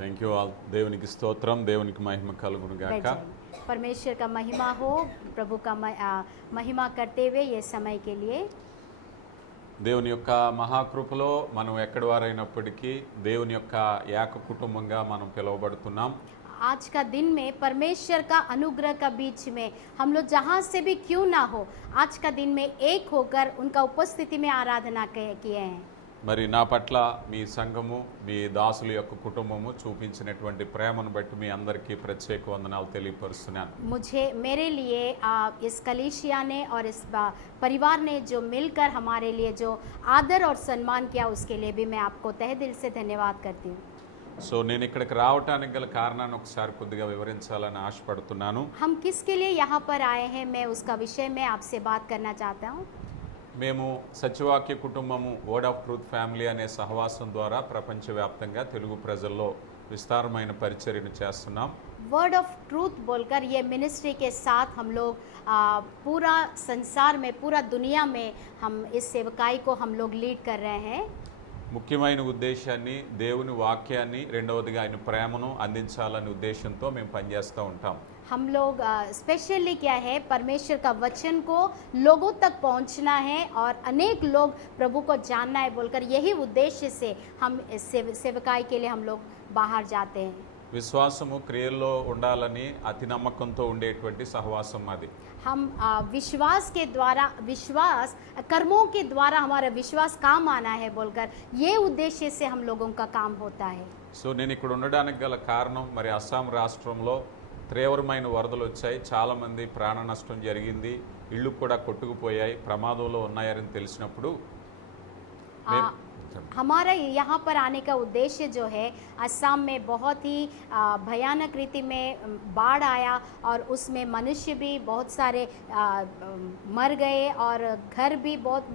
Thank you all. దేవునికి స్తోత్రం, దేవునికి మహిమ కలుగును గాక. परमेश्वर का महिमा हो, प्रभु का महिमा करते हुए ये समय के लिए దేవుని యొక్క మహాకృపలో మనం ఎక్కడి వారైనప్పటికీ దేవుని యొక్క ఏక కుటుంబంగా మనం పిలువబడుతున్నాం. आज का दिन में परमेश्वर का अनुग्रह का बीच में हम लोग जहाँ से भी क्यों ना हो, आज का दिन में एक होकर उनका उपस्थिति में आराधना किए हैं. మరి నా పట్ల మీ సంఘము, మీ దాసుల యొక్క కుటుంబము చూపించినటువంటి ప్రేమను బట్టి మీ అందరికీ ప్రత్యేక వందనాలు తెలియపరుస్తున్నాను. मुझे मेरे लिए इस कलीसिया ने और इस परिवार ने जो मिलकर हमारे लिए जो आदर और सम्मान किया, उसके लिए भी मैं आपको तहे दिल से धन्यवाद करती हूँ. సో నేను ఇక్కడికి రావటానికి గల కారణాన్ని ఒకసారి కొద్దిగా వివరించాలని ఆశపడుతున్నాను. हम किसके लिए यहाँ पर आए हैं, मैं उसका विषय में आपसे बात करना चाहता हूँ. మేము సత్యవాక్య కుటుంబము వర్డ్ ఆఫ్ ట్రూత్ ఫ్యామిలీ అనే సహవాసం ద్వారా ప్రపంచవ్యాప్తంగా తెలుగు ప్రజల్లో విస్తారమైన పరిచర్యను చేస్తున్నాం. वर्ड ऑफ ट्रूथ बोलकर ये मिनिस्ट्री के साथ हम लोग पूरा संसार में, पूरा दुनिया में हम इस सेवकाई को हम लोग लीड कर रहे हैं. ముఖ్యమైన ఉద్దేశాన్ని, దేవుని వాక్యాన్ని, రెండవదిగా ఆయన ప్రేమను అందించాలనే ఉద్దేశంతో మేము పనిచేస్తూ ఉంటాం. हम लोग स्पेशली क्या है, परमेश्वर का वचन को लोगों तक पहुंचना है और अनेक लोग प्रभु को जानना है बोलकर यही उद्देश्य से हम इस सेवकाई के लिए हम लोग बाहर जाते हैं. విశ్వాసము క్రియల్లో ఉండాలని అతి నమ్మకంతో ఉండేటువంటి సహవాసం అది. हम विश्वास के द्वारा, विश्वास कर्मों के द्वारा हमारा विश्वास काम आना है बोलकर ये उद्देश्य से हम लोगों का काम होता है. సో నేను ఇక్కడ ఉండడానికి గల కారణం, మరి అస్సాం రాష్ట్రంలో తీవ్రమైన వరదలు వచ్చాయి, చాలామంది ప్రాణ నష్టం జరిగింది, ఇళ్ళు కూడా కొట్టుకుపోయాయి, ప్రమాదంలో ఉన్నాయని తెలిసినప్పుడు हमारा यहाँ पर आने का उद्देश्य जो है, असम में बहुत ही भयानक रीति में बाढ़ आया और उसमें मनुष्य भी बहुत सारे मर गए और घर भी बहुत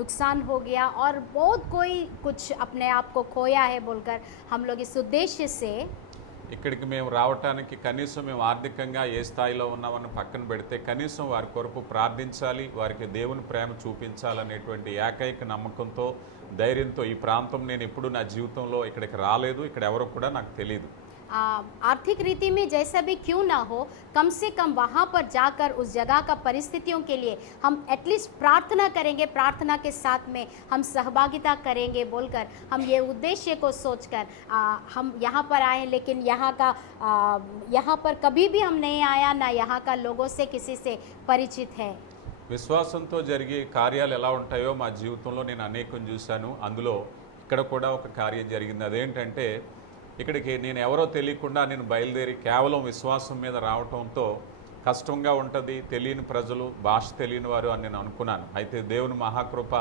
नुकसान हो गया और बहुत कोई कुछ अपने आप को खोया है बोलकर हम लोग इस उद्देश्य से ఇక్కడికి మేము రావటానికి కనీసం మేము ఆర్థికంగా ఏ స్థాయిలో ఉన్నామని పక్కన పెడితే కనీసం వారి కొరకు ప్రార్థించాలి, వారికి దేవుని ప్రేమ చూపించాలనేటువంటి ఏకైక నమ్మకంతో, ధైర్యంతో ఈ ప్రాంతం నేను ఎప్పుడు నా జీవితంలో ఇక్కడికి రాలేదు, ఇక్కడ ఎవరో కూడా నాకు తెలియదు. आर्थिक रीति में जैसा भी क्यों ना हो, कम से कम वहाँ पर जाकर उस जगह का परिस्थितियों के लिए हम एटलीस्ट प्रार्थना करेंगे, प्रार्थना के साथ में हम सहभागिता करेंगे बोलकर हम ये उद्देश्य को सोचकर हम यहाँ पर आए. लेकिन यहाँ पर कभी भी हम नहीं आया, ना यहाँ का लोगों से किसी से परिचित है. విశ్వాసంతో జరిగే కార్యాలు ఎలా ఉంటాయో మా జీవితంలో నేను అనేకం చూశాను. అందులో ఇక్కడ కూడా ఒక కార్యం జరిగింది. అదేంటంటే, ఇక్కడికి నేను ఎవరో తెలియకుండా నేను బయలుదేరి కేవలం విశ్వాసం మీద రావటంతో కష్టంగా ఉంటుంది, తెలియని ప్రజలు, భాష తెలియని వారు అని నేను అనుకున్నాను. అయితే దేవుని మహాకృప,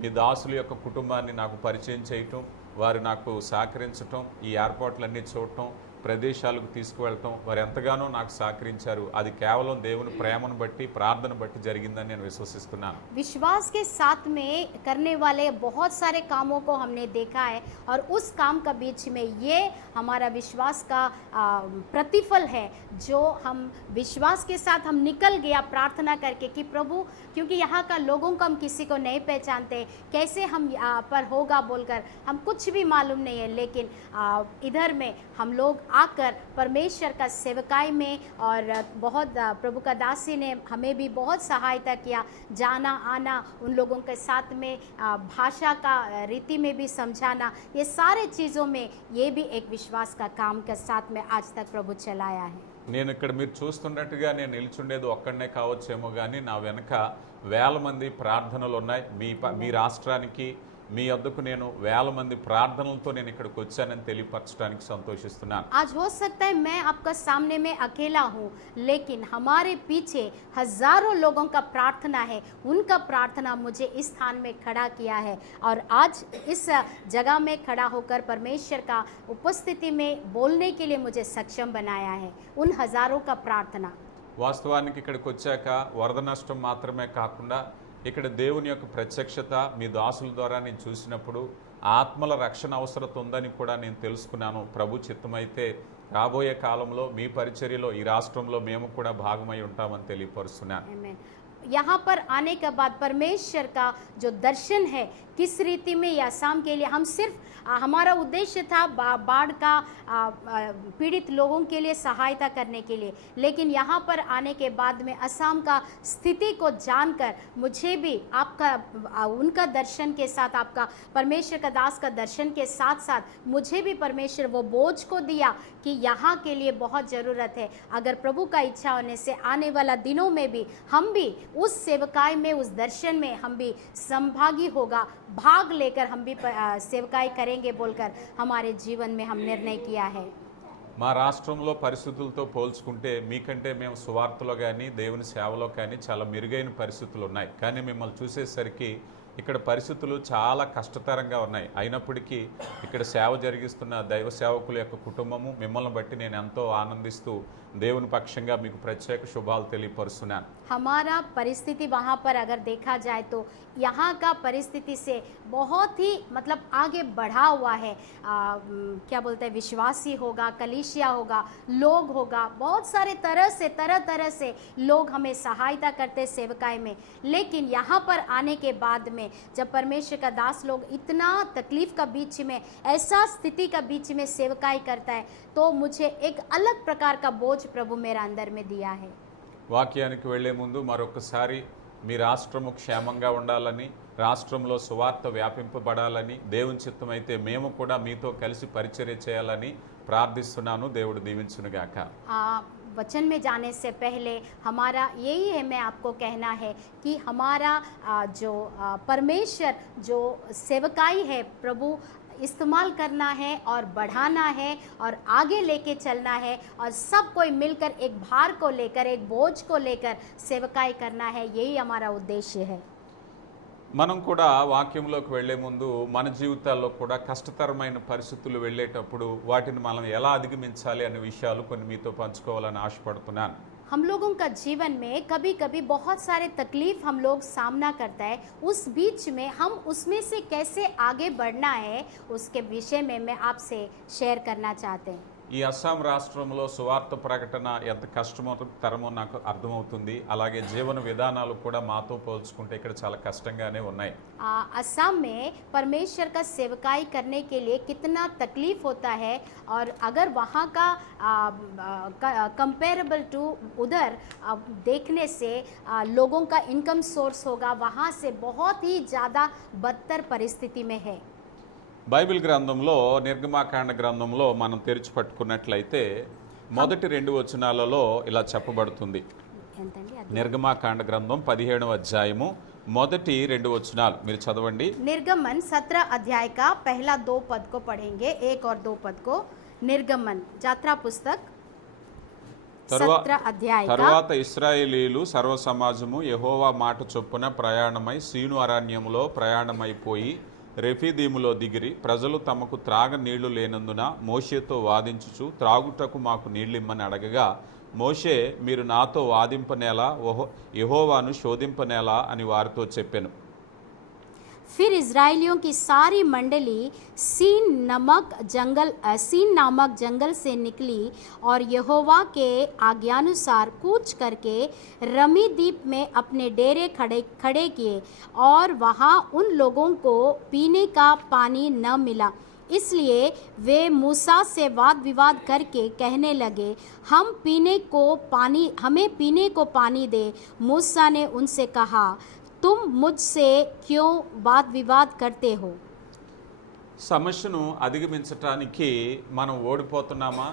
మీ దాసుల యొక్క కుటుంబాన్ని నాకు పరిచయం చేయటం, వారు నాకు సహకరించటం, ఈ ఏర్పాట్లన్నీ చూడటం, ప్రదేశాలకు తీసుకువెళ్ళటం, వారు ఎంతగానో నాకు సహకరించారు. అది కేవలం దేవుని ప్రేమను బట్టి, ప్రార్థన బట్టి జరిగిందని నేను విశ్వసిస్తున్నాను. विश्वास के साथ में करने वाले बहुत सारे कामों को हमने देखा है और उस काम का बीच में ये हमारा विश्वास का प्रतिफल है, जो हम विश्वास के साथ हम निकल गया प्रार्थना करके कि प्रभु, क्योंकि यहाँ का लोगों को हम किसी को नहीं पहचानते, कैसे हम यहाँ पर होगा बोलकर हम कुछ भी मालूम नहीं है. लेकिन इधर में हम लोग आकर परमेश्वर का सेवकाई में और बहुत प्रभु का दासी ने हमें भी बहुत सहायता किया, जाना आना, उन लोगों के साथ में भाषा का रीति में भी समझाना, ये सारे चीज़ों में ये भी एक विश्वास का काम के साथ में आज तक प्रभु चलाया है. నేను ఇక్కడ మీరు చూస్తున్నట్టుగా నేను నిల్చుండేది ఒక్కడనే కావచ్చేమో, కానీ నా వెనక వేల మంది ప్రార్థనలు ఉన్నాయి. మీ రాష్ట్రానికి, మీ వద్దకు నేను వేల మంది ప్రార్థనలతో నేను ఇక్కడికి వచ్చానని తెలియపరచడానికి సంతోషిస్తున్నాను. आज हो सकता है मैं आपका सामने में अकेला हूँ, लेकिन हमारे पीछे हजारों लोगों का प्रार्थना है, उनका प्रार्थना मुझे इस स्थान में खड़ा किया है और आज इस जगह में खड़ा होकर परमेश्वर का उपस्थिति में बोलने के लिए मुझे सक्षम बनाया है. उन हजारों का प्रार्थना. వాస్తవానికి ఇక్కడికి వచ్చాక వరద నష్టం మాత్రమే కాకుండా ఇక్కడ దేవుని యొక్క ప్రత్యక్షత మీ దాసుల ద్వారా నేను చూసినప్పుడు ఆత్మల రక్షణ అవసరం ఉందని కూడా నేను తెలుసుకున్నాను. ప్రభు చిత్తమైతే రాబోయే కాలంలో మీ పరిచర్యలో ఈ రాష్ట్రంలో మేము కూడా భాగమై ఉంటామని తెలియపరుస్తున్నాను. यहाँ पर आने के बाद परमेश्वर का जो दर्शन है किस रीति में ये असम के लिए हम सिर्फ हमारा उद्देश्य था बाढ़ का पीड़ित लोगों के लिए सहायता करने के लिए, लेकिन यहाँ पर आने के बाद में असम का स्थिति को जानकर मुझे भी आपका उनका दर्शन के साथ, आपका परमेश्वर का दास का दर्शन के साथ साथ मुझे भी परमेश्वर वो बोझ को दिया कि यहाँ के लिए बहुत ज़रूरत है। अगर प्रभु का इच्छा होने से आने वाला दिनों में भी हम भी उस सेवकाई में, उस दर्शन में हम भी संभागी होगा, भाग लेकर हम भी सेवकाई करेंगे बोलकर हमारे जीवन में हम निर्णय किया है। మా రాష్ట్రంలో పరిస్థితులతో పోల్చుకుంటే మీకంటే మేము సువార్తలో కానీ దేవుని సేవలో కానీ చాలా మెరుగైన పరిస్థితులు ఉన్నాయి. కానీ మిమ్మల్ని చూసేసరికి ఇక్కడ పరిస్థితులు చాలా కష్టతరంగా ఉన్నాయి. అయినప్పటికీ ఇక్కడ సేవ జరిగిస్తున్న దైవ సేవకుల యొక్క కుటుంబము మిమ్మల్ని బట్టి నేను ఎంతో ఆనందిస్తూ దేవుని పక్షంగా మీకు ప్రత్యేక శుభాలు తెలియపరుస్తున్నాను. हमारा परिस्थिति वहाँ पर अगर देखा जाए तो यहाँ का परिस्थिति से बहुत ही मतलब आगे बढ़ा हुआ है। क्या बोलते हैं, विश्वासी होगा, कलीसिया होगा, लोग होगा, बहुत सारे तरह से लोग हमें सहायता करते सेवकाई में। लेकिन यहाँ पर आने के बाद में जब परमेश्वर का दास लोग इतना तकलीफ का बीच में, ऐसा स्थिति का बीच में सेवकाई करता है तो मुझे एक अलग प्रकार का बोझ प्रभु मेरा अंदर में दिया है। వాక్యానికి వెళ్లే ముందు మరొకసారి మీ రాష్ట్రము క్షేమంగా ఉండాలని, రాష్ట్రంలో సువార్త వ్యాపింపబడాలని, దేవుని చిత్తమైతే మేము కూడా మీతో కలిసి పరిచర్య చేయాలని ప్రార్థిస్తున్నాను. దేవుడు దీవించునుగాక. वचन में जाने से पहले हमारा यही है, मैं आपको कहना है कि हमारा जो परमेश्वर जो सेवकाई है प्रभु इस्तेमाल करना है और बढ़ाना है और आगे लेके चलना है और सब कोई मिलकर एक भार को लेकर, एक बोझ को लेकर सेवकाई करना है, यही हमारा उद्देश्य है। మనం కూడా వాక్యంలోకి వెళ్లే ముందు మన జీవితాల్లో కూడా కష్టతరమైన పరిస్థితులు వెళ్ళేటప్పుడు వాటిని మనం ఎలా అధిగమించాలి అనే విషయాలు కొన్ని మీతో పంచుకోవాలని ఆశపడుతున్నాను. हम लोगों का जीवन में कभी कभी बहुत सारे तकलीफ हम लोग सामना करता है, उस बीच में हम उसमें से कैसे आगे बढ़ना है उसके विषय में मैं आपसे शेयर करना चाहते हैं। ఈ అస్సాం రాష్ట్రంలో సువార్త ప్రకటన ఎంత కష్టతరమో నాకు అర్థమవుతుంది. అలాగే జీవన విధానాలు కూడా మాతో పోల్చుకుంటే ఇక్కడ చాలా కష్టంగానే ఉన్నాయి. असम में परमेश्वर का सेवकाई करने के लिए कितना तकलीफ होता है और अगर वहाँ का कंपेरेबल टू उधर देखने से लोगों का इनकम सोर्स होगा, वहाँ से बहुत ही ज़्यादा बदतर परिस्थिति में है। బైబిల్ గ్రంథంలో నిర్గమాకాండ గ్రంథంలో మనం తెరిచి పట్టుకున్నట్లయితే మొదటి 2 వచనాలలో ఇలా చెప్పబడుతుంది. నిర్గమాకాండ గ్రంథం 17వ అధ్యాయము మొదటి 2 వచనాలు మీరు చదవండి. निर्गमन 17 अध्याय का पहला 2 पद को पढ़ेंगे, 1 और 2 पद को। निर्गमन यात्रा पुस्तक 17 अध्याय का। తరువాత ఇశ్రాయేలీలు సర్వ సమాజము యెహోవా మాట చొప్పున ప్రయాణమై సీను అరణ్యములో ప్రయాణమైపోయి రెఫీదీములో దిగిరి. ప్రజలు తమకు త్రాగ నీళ్లు లేనందున మోషేతో వాదించుచు త్రాగుటకు మాకు నీళ్ళిమ్మని అడగగా మోషే మీరు నాతో వాదింపనేలా, యెహోవాను శోధింపనేలా అని వారితో చెప్పెను. फिर इज़राइलियों की सारी मंडली सीन नामक जंगल से निकली और यहोवा के आज्ञानुसार कूच करके रमी द्वीप में अपने डेरे खड़े किए और वहाँ उन लोगों को पीने का पानी न मिला। इसलिए वे मूसा से वाद विवाद करके कहने लगे, हमें पीने को पानी दे। मूसा ने उनसे कहा, तुम मुझसे क्यों वाद विवाद करते हो? సమస్యను అధిగమించటానికి మనం ఓడిపోతున్నామా,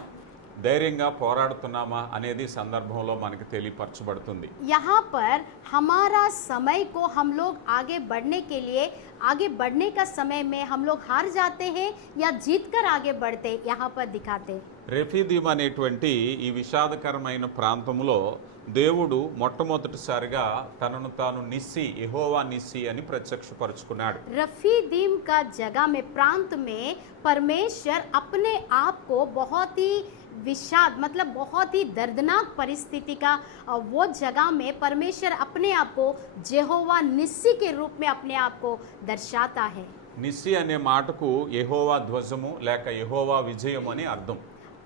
ధైర్యంగా పోరాడుతున్నామా అనేది సందర్భంలో మనకి తెలియపరచబడుతుంది. यहाँ पर हमारा समय को हम लोग आगे बढ़ने के लिए, आगे बढ़ने का समय में हम लोग हार जाते हैं या जीत कर आगे बढ़ते, यहाँ पर दिखाते। రెఫీదీం అనేటువంటి ఈ విషాదకరమైన ప్రాంతంలో దేవుడు మొట్టమొదటిసారిగా తనను తాను నిస్సి, యెహోవా నిస్సి అని ప్రత్యక్షపరుచుకున్నాడు. रफीदीम का जगह में, प्रांत में परमेश्वर अपने आप को बहुत ही विषाद मतलब बहुत ही दर्दनाक परिस्थिति का वो जगह में परमेश्वर अपने आप को यहोवा निस्सी के रूप में अपने आप को दर्शाता है। నిస్సి అనే మాటకు యెహోవా ధ్వజము లేక యెహోవా విజయం అని అర్థం.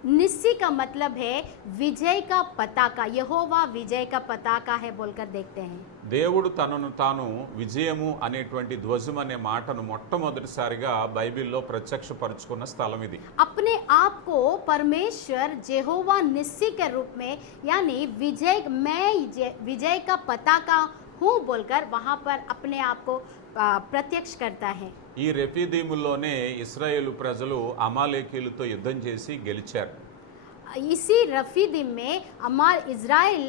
निस्सी का मतलब है विजय का पताका, यहोवा विजय का पताका है बोलकर देखते हैं। దేవుడు తనను తాను విజయము అనేటువంటి ధ్వజం అనే మాటను మొట్టమొదటిసారిగా బైబిల్లో ప్రత్యక్షపరుచుకున్న స్థలం ఇది. अपने आप को परमेश्वर जेहोवा निस्सी के रूप में यानी विजय का पताका हूँ बोलकर वहाँ पर अपने आप को प्रत्यक्ष करता है। ఈ రెఫీదీముల్లోనే ఇశ్రాయేలు ప్రజలు అమాలేకీయులతో యుద్ధం చేసి గెలిచారు. इसी रफीदीम में इज़राइल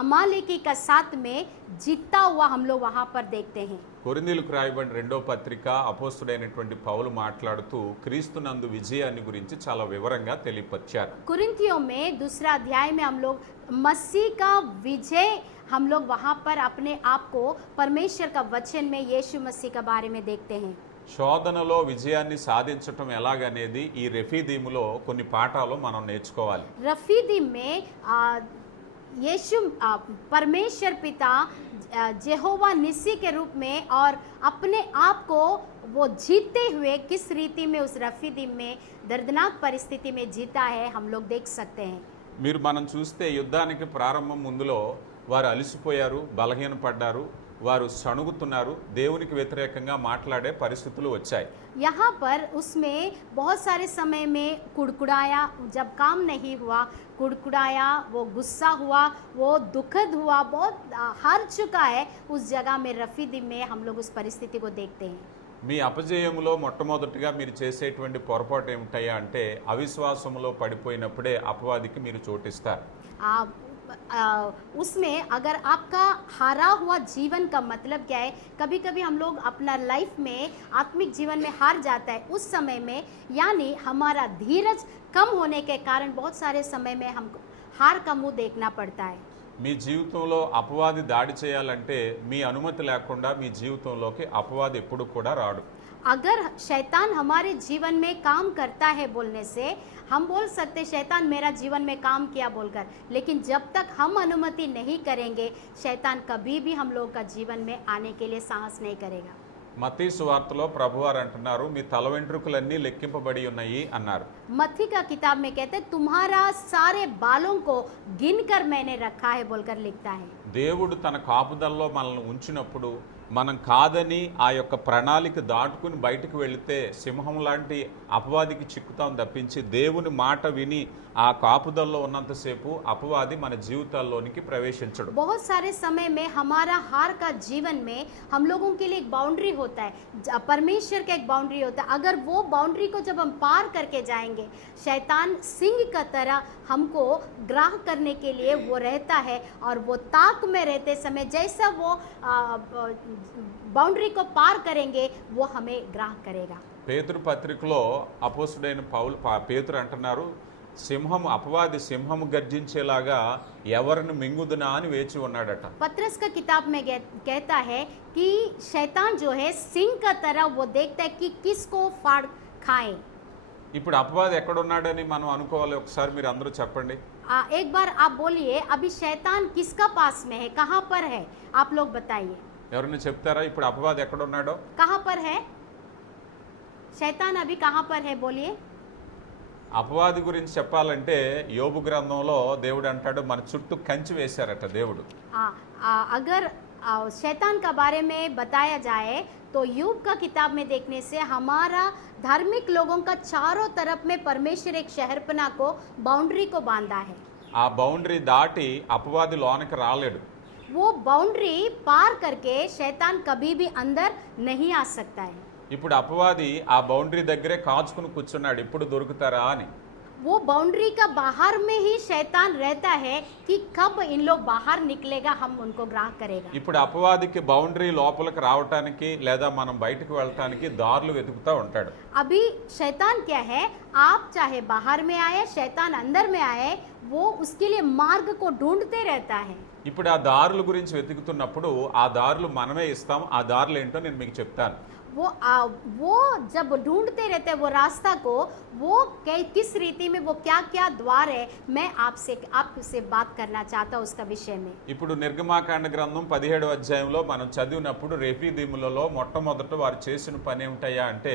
अमालेकी का साथ में जीतता हुआ हम लोग वहाँ पर देखते हैं। కొరింథీయులకు రాయబడిన రెండో పత్రిక అపోస్తుడైనటువంటి పౌలు మాట్లాడుతూ క్రీస్తునందు విజయాన్ని గురించి చాలా వివరంగా తెలియపరిచారు. कुरिन्थियों में दूसरा अध्याय में हम लोग मसीह का विजय हम लोग वहाँ पर अपने आप को परमेश्वर का वचन में यीशु मसीह के बारे में देखते हैं। శోధనలో విజయాన్ని సాధించటం ఎలాగనేది ఈ రెఫీదీములో కొన్ని పాఠాలు మనం నేర్చుకోవాలి. रफीदीम में यीशु परमेश्वर पिता जेहोवा निस्सी के रूप में और अपने आप को वो जीतते हुए किस रीति में उस रफीदीम में दर्दनाक परिस्थिति में जीता है हम लोग देख सकते हैं। మీరు మనం చూస్తే యుద్ధానికి ప్రారంభం ముందులో వారు అలసిపోయారు, బలహీనపడ్డారు, వారు సణుగుతున్నారు, దేవునికి వ్యతిరేకంగా మాట్లాడే పరిస్థితులు వచ్చాయి. यहाँ पर उसमें बहुत सारे समय में कुड़कुड़ाया, जब काम नहीं हुआ कुड़कुड़ाया, वो गुस्सा हुआ, वो दुखद हुआ, बहुत हार चुका है। उस जगह में रफीदीम में हम लोग उस परिस्थिति को देखते हैं। మీ అపజయంలో మొట్టమొదటిగా మీరు చేసేటువంటి పొరపాటు ఏమిటయ్యా అంటే అవిశ్వాసంలో పడిపోయినప్పుడే అపవాదికి మీరు చోటిస్తారు. उसमें अगर आपका हारा हुआ जीवन का मतलब क्या है, कभी कभी हम लोग अपना लाइफ में आत्मिक जीवन में हार जाता है उस समय में, यानी हमारा धीरज कम होने के कारण बहुत सारे समय में हमको हार का मुंह देखना पड़ता है। మీ జీవితంలో అపవాది దాడి చేయాలంటే మీ అనుమతి లేకుండా మీ జీవితంలోకి అపవాది ఎప్పుడు కూడా రాడు. अगर शैतान हमारे जीवन में काम करता है बोलने से हम बोल सकते शैतान मेरा जीवन में काम किया बोलकर, लेकिन जब तक हम अनुमति नहीं करेंगे शैतान कभी भी हम लोग का जीवन में आने के लिए साहस नहीं करेगा। మత్తయి సువార్తలో ప్రభువారు అంటున్నారు మీ తల వెంట్రుకలన్నీ లెక్కింపబడి ఉన్నాయి అన్నారు. मत्ती का किताब में कहते तुम्हारा सारे बालों को गिनकर मैंने रखा है बोलकर लिखता है। దేవుడు తన కాపుదల్లో మనల్ని ఉంచినప్పుడు మనం కాదని ఆ యొక్క ప్రణాళిక దాటుకుని బయటకు వెళితే సింహం లాంటి అపవాదికి చిక్కుతాం తప్పించి దేవుని మాట విని ఆ కాపుదల్లో ఉన్నంతసేపు అపవాది మన జీవితాల్లోనికి ప్రవేశించడు. बहुत सारे समय में हमारा हार का जीवन में हम लोगों के लिए एक बाउंड्री होता है, परमेश्वर का एक बाउंड्री होता है। अगर वो बाउंड्री को जब हम पार करके जाएंगे शैतान सिंह का तरह हमको ग्राह करने के लिए वो रहता है, और वो ताक में रहते समय जैसा वो बाउंड्री को पार करेंगे वो हमें ग्राह करेगा। పేతురు పత్రికలో అపోస్తుడైన పౌలు పేతురు అంటున్నారు సింహం అపవాది సింహం గర్జించేలాగా ఎవరిని మింగుదునా అని వేచి ఉన్నాడట. पतरस का किताब में कहता है कि शैतान जो है सिंह का तरह वो देखता है कि किसको फाड़ खाए। ఇప్పుడు అపవాది ఎక్కడున్నాడని మనం అనుకోవాలి. ఒకసారి మీరు అందరూ చెప్పండి. एक बार आप बोलिए अभी शैतान किसका पास में है, कहाँ पर है, आप लोग बताइए। ఎవరైనా చెప్తారా ఇప్పుడు అపవాది ఎక్కడున్నాడో? कहाँ पर है शैतान, अभी कहाँ पर है बोलिए। అపవాది గురించి చెప్పాలంటే యోబు గ్రంథంలో దేవుడు అంటాడు మన చుట్టూ కంచి వేశారట దేవుడు. अगर शैतान का बारे में बताया जाए तो यूब का किताब में देखने से हमारा धार्मिक लोगों का चारों तरफ में परमेश्वर एक शहरपना को बाउंड्री को बांधा है। ఆ బౌండరీ దాటి అపవాది లోనికి రాలేడు. वो बाउंड्री पार करके शैतान कभी भी अंदर नहीं आ सकता है। ఇప్పుడు అపవాది ఆ బౌండరీ దగ్గరే కాచుకుని కూర్చున్నాడు ఇప్పుడు దొరుకుతారా అని. वो बाउंड्री का बाहर में ही शैतान रहता है कि कब इन लोग बाहर निकलेगा हम उनको ग्राह करेगा। ఇప్పుడు అపవాదికి బౌండరీ లోపలికి రావటానికి లేదా మనం బయటకు వెళ్ళటానికి దారులు వెతుకుతూ ఉంటాడు. अभी शैतान क्या है, आप चाहे बाहर में आए शैतान अंदर में आए वो उसके लिए मार्ग को ढूंढते रहता है। ఇప్పుడు ఆ దారుల గురించి వెతుకుతున్నప్పుడు ఆ దారులు మనమే ఇస్తాం. ఆ దారులు ఏంటో నేను మీకు చెప్తాను. वो जब ढूंढते रहते हैं वो रास्ता को, वो किस रीति में, वो क्या क्या द्वार है, मैं आपसे बात करना चाहता हूँ उसका विषय में। ఇప్పుడు నిర్గమాకాండ గ్రంథం 17వ అధ్యాయంలో మనం చదివినప్పుడు రెఫీదీములలో మొట్టమొదట వారు చేసిన పని ఏమిటయ్యా అంటే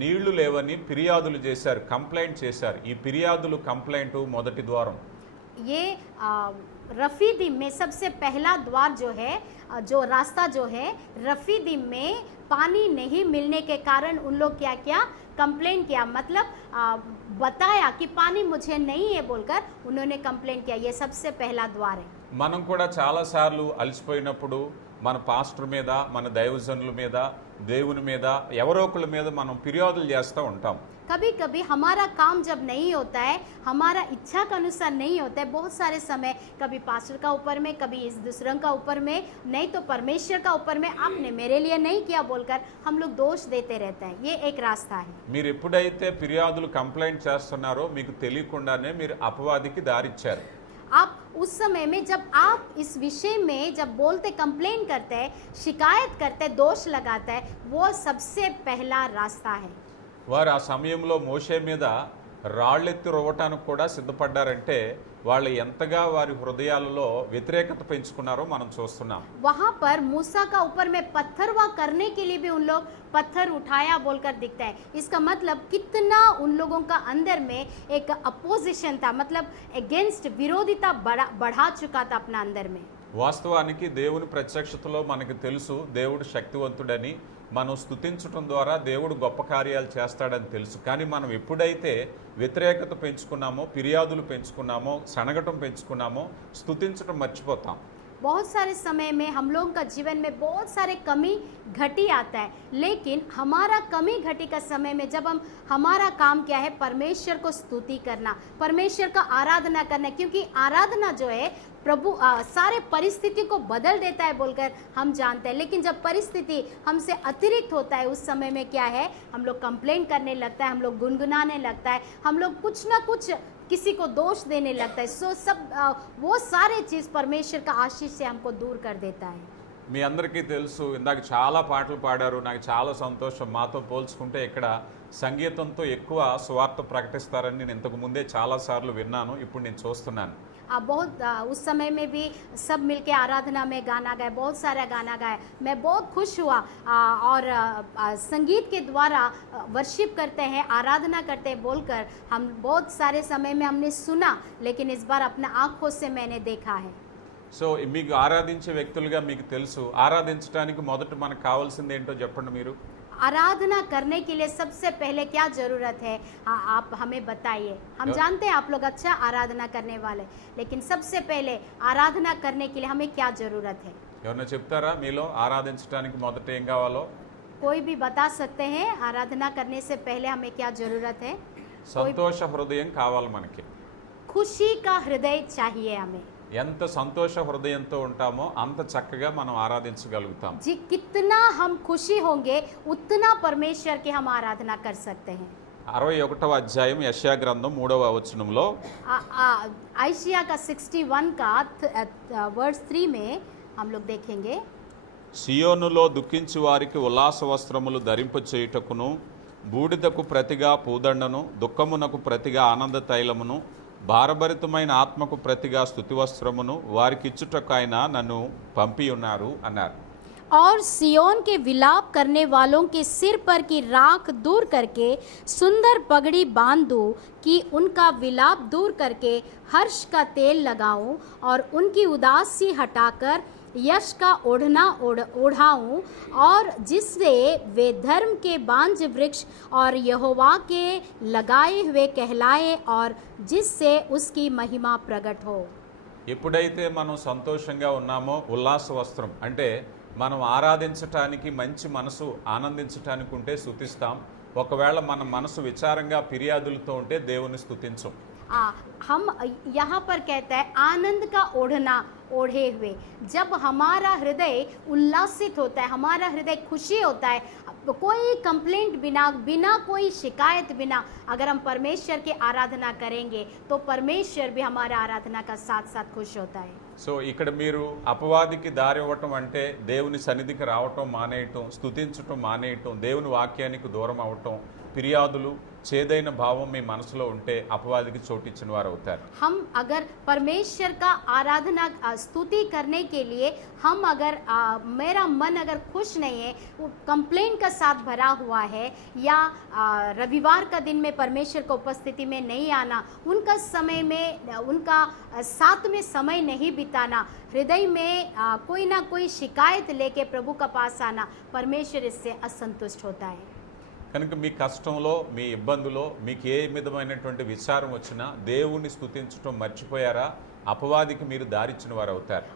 నీళ్లు లేవని ఫిర్యాదులు చేశారు, కంప్లైంట్ చేశారు. ఈ ఫిర్యాదులు కంప్లైంట్ మొదటి ద్వారం. ये रफीदीम में सबसे पहला द्वार जो है, जो रास्ता जो है रफीदीम में पानी नहीं मिलने के कारण उन लोग क्या किया, कंप्लेन किया, मतलब बताया कि पानी मुझे नहीं है बोलकर उन्होंने कंप्लेन किया. ये सबसे पहला द्वार है. మనం కూడా చాలాసార్లు అలసిపోయినప్పుడు మన పాస్టర్ మీద, మన దైవజనుల మీద, దేవుని మీద, ఎవరో ఒకళ్ళ మీద మనం ఫిర్యాదులు చేస్తూ ఉంటాం. कभी कभी हमारा काम जब नहीं होता है, हमारा इच्छा के अनुसार नहीं होता है, बहुत सारे समय कभी पास्टर का ऊपर में, कभी इस दूसरों का ऊपर में, नहीं तो परमेश्वर का ऊपर में, आपने मेरे लिए नहीं किया बोलकर हम लोग दोष देते रहते हैं. ये एक रास्ता है. మీరు ఎప్పుడైతే ఫిర్యాదులు కంప్లైంట్ చేస్తున్నారో మీకు తెలియకుండానే మీరు అపవాదికి దారిచ్చారు. आप उस समय में जब आप इस विषय में जब बोलते, कंप्लेन करते हैं, शिकायत करते हैं, दोष लगाते हैं, वो सबसे पहला रास्ता है. వారు ఆ సమయంలో మోషే మీద రాళ్ళెత్తి రువ్వటానికి కూడా సిద్ధపడ్డారంటే వాళ్ళు ఎంతగా వారి హృదయాలలో వ్యతిరేకత పెంచుకున్నారో మనం చూస్తున్నాం. वहाँ पर मूसा का ऊपर में पत्थरवा करने के लिए भी उन लोग पत्थर उठाया बोलकर दिखता है. इसका मतलब कितना उन लोगों का अंदर में एक अपोजिशन था, मतलब अगेंस्ट विरोधिता बढ़ा चुका था अपना अंदर में. వాస్తవానికి దేవుని ప్రత్యక్షతలో మనకు తెలుసు దేవుడు శక్తివంతుడని, మనం స్తుతించడం ద్వారా దేవుడు గొప్ప కార్యాలు చేస్తాడని తెలుసు. కానీ మనం ఎప్పుడైతే వ్యతిరేకత పెంచుకున్నామో, ఫిర్యాదులు పెంచుకున్నామో, సనగటం పెంచుకున్నామో, స్తుతించడం మర్చిపోతాం. बहुत सारे समय में हम लोगों का जीवन में बहुत सारे कमी घटी आता है, लेकिन हमारा कमी घटी का समय में जब हम, हमारा काम क्या है, परमेश्वर को स्तुति करना, परमेश्वर का आराधना करना, क्योंकि आराधना जो है प्रभु सारे परिस्थिति को बदल देता है बोलकर हम जानते हैं. लेकिन जब परिस्थिति हमसे अतिरिक्त होता है, उस समय में क्या है, हम लोग कंप्लेन करने लगता है, हम लोग गुनगुनाने लगता है, हम लोग कुछ ना कुछ किसी को दोष देने लगता है. सो सब वो सारे चीज़ परमेश्वर का आशीष से हमको दूर कर देता है. మీ అందరికీ తెలుసు, ఇందాక చాలా పాటలు పాడారు, నాకు చాలా సంతోషం. మాతో పోల్చుకుంటే ఇక్కడ సంగీతంతో ఎక్కువ సువార్త ప్రకటిస్తారని నేను ఇంతకు ముందే చాలాసార్లు విన్నాను, ఇప్పుడు నేను చూస్తున్నాను. बहुत उस समय में भी सब मिलके आराधना में गाना गाए, बहुत सारा गाना गाए. मैं बहुत खुश हुआ और संगीत के द्वारा वर्शिप करते हैं, आराधना करते हैं बोलकर हम बहुत सारे समय में हमने सुना, लेकिन इस बार अपना आँखों से मैंने देखा है. సో మీకు ఆరాధించే వ్యక్తులుగా మీకు తెలుసు, ఆరాధించడానికి మొదట మనకు కావాల్సింది ఏంటో చెప్పండి మీరు. आराधना करने के लिए सबसे पहले क्या ज़रूरत है, आप हमें बताइए. हम जानते हैं आप लोग अच्छा आराधना करने वाले, लेकिन सबसे पहले आराधना करने के लिए हमें क्या ज़रूरत है? ఎవరైనా చెప్తారా మీలో ఆరాధించడానికి మొదట ఏం కావాలో? कोई भी बता सकते हैं आराधना करने से पहले हमें क्या ज़रूरत है? సంతోష హృదయం కావాలి మనకి. खुशी का हृदय चाहिए हमें. ఎంత సంతోష హృదయంతో ఉంటామో అంత చక్కగా మనం ఆరాధించగలుగుతాం. जी कितना हम खुशी होंगे उतना परमेश्वर की हम आराधना कर सकते हैं. 61వ అధ్యాయం యెషయా గ్రంథం 3వ వచనంలో आइशिया का 61 का वर्स 3 में हम लोग देखेंगे. సియోనులో దుఃఖించు వారికి ఉల్లాస వస్త్రములు ధరింప చేయుటకును, బూడిదకు ప్రతిగా పూదండను, దుఃఖమునకు ప్రతిగా ఆనంద తైలమును, భారభరితమైన ఆత్మకు ప్రతిగా స్తుతి వస్త్రమును వారికిచ్చుటకు ఆయన నన్ను పంపి ఉన్నారు అన్నారు. और सियोन के विलाप करने वालों के सिर पर की राख दूर करके सुंदर पगड़ी बांध दूं, कि उनका विलाप दूर करके हर्ष का तेल लगाऊं और उनकी उदासी हटाकर यश का ओढ़ना ओढ़ाऊं, और जिससे वे धर्म के बांझ वृक्ष और यहोवा के लगाए हुए कहलाए, और जिससे उसकी महिमा प्रकट हो. ఎప్పుడైతే మనం సంతోషంగా ఉన్నామో, ఉల్లాస వస్త్రం అంటే మనం ఆరాధించటానికి మంచి మనసు, ఆనందించటానికి ఉంటే స్తుతిస్తాం. ఒకవేళ మన మనసు విచారంగా ఫిర్యాదులతో ఉంటే దేవుని స్తుతించం. हम यहाँ पर कहता है आनंद का ओढ़ना ओढ़े हुए. जब हमारा हृदय उल्लासित होता है, हमारा हृदय खुशी होता है, कोई कंप्लेंट बिना, बिना कोई शिकायत बिना अगर हम परमेश्वर की आराधना करेंगे तो परमेश्वर भी हमारा आराधना का साथ साथ खुश होता है. సో ఇక్కడ మీరు అపవాదికి దారి ఇవ్వటం అంటే దేవుని సన్నిధికి రావటం మానేయటం, స్తుతించటం మానేయటం, దేవుని వాక్యానికి దూరం అవటం, ఫిర్యాదులు చేదైన భావం మీ మనసులో ఉంటే అపవాదికి చోటిచ్చిన వారు అవుతారు. हम अगर परमेश्वर का आराधना स्तुति करने के लिए हम अगर मेरा मन अगर खुश नहीं है, वो कंप्लेन का साथ भरा हुआ है, या रविवार का दिन में परमेश्वर को उपस्थिति में नहीं आना, उनका समय में उनका साथ में समय नहीं बिताना, हृदय में कोई ना कोई शिकायत लेके प्रभु का पास आना, परमेश्वर इससे असंतुष्ट होता है. కనుక మీ కష్టంలో మీ ఇబ్బందులో మీకు ఏ విధమైనటువంటి విచారం వచ్చినా దేవుణ్ణి స్తుతించడం మర్చిపోయారా, అపవాదికి మీరు దారిచ్చిన వారు అవుతారు.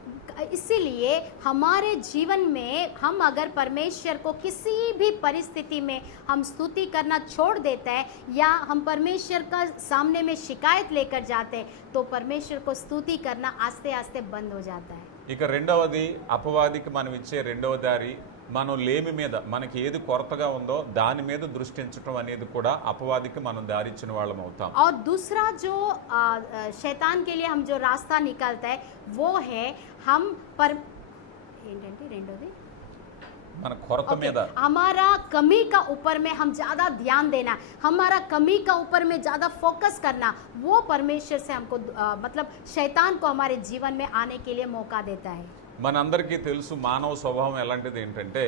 इसीलिए हमारे जीवन में हम अगर परमेश्वर को किसी भी परिस्थिति में हम स्तुति करना छोड़ देते हैं, या हम परमेश्वर का सामने में शिकायत लेकर जाते हैं, तो परमेश्वर को स्तुति करना आस्ते आस्ते बंद हो जाता है. ఇక రెండవది, అపవాదికి మనం ఇచ్చే రెండవ దారి, మనం లేమి మీద మనకి ఏది కొరతగా ఉందో దాని మీద దృష్టించడం అనేది కూడా అపవాదికి మనం దారిచ్చిన వాళ్ళం అవుతాం. और दूसरा जो शैतान के लिए हम जो रास्ता निकालता है वो है हम पर ఏంటంటే రెండోది మన కొరత మీద, हमारा कमी का ऊपर में हम ज़्यादा ध्यान देना, हमारा कमी का ऊपर में ज़्यादा फोकस करना, वो परमेश्वर से हमको मतलब शैतान को हमारे जीवन में आने के लिए मौका देता है. మనందరికీ తెలుసు మానవ స్వభావం ఎలాంటిది ఏంటంటే,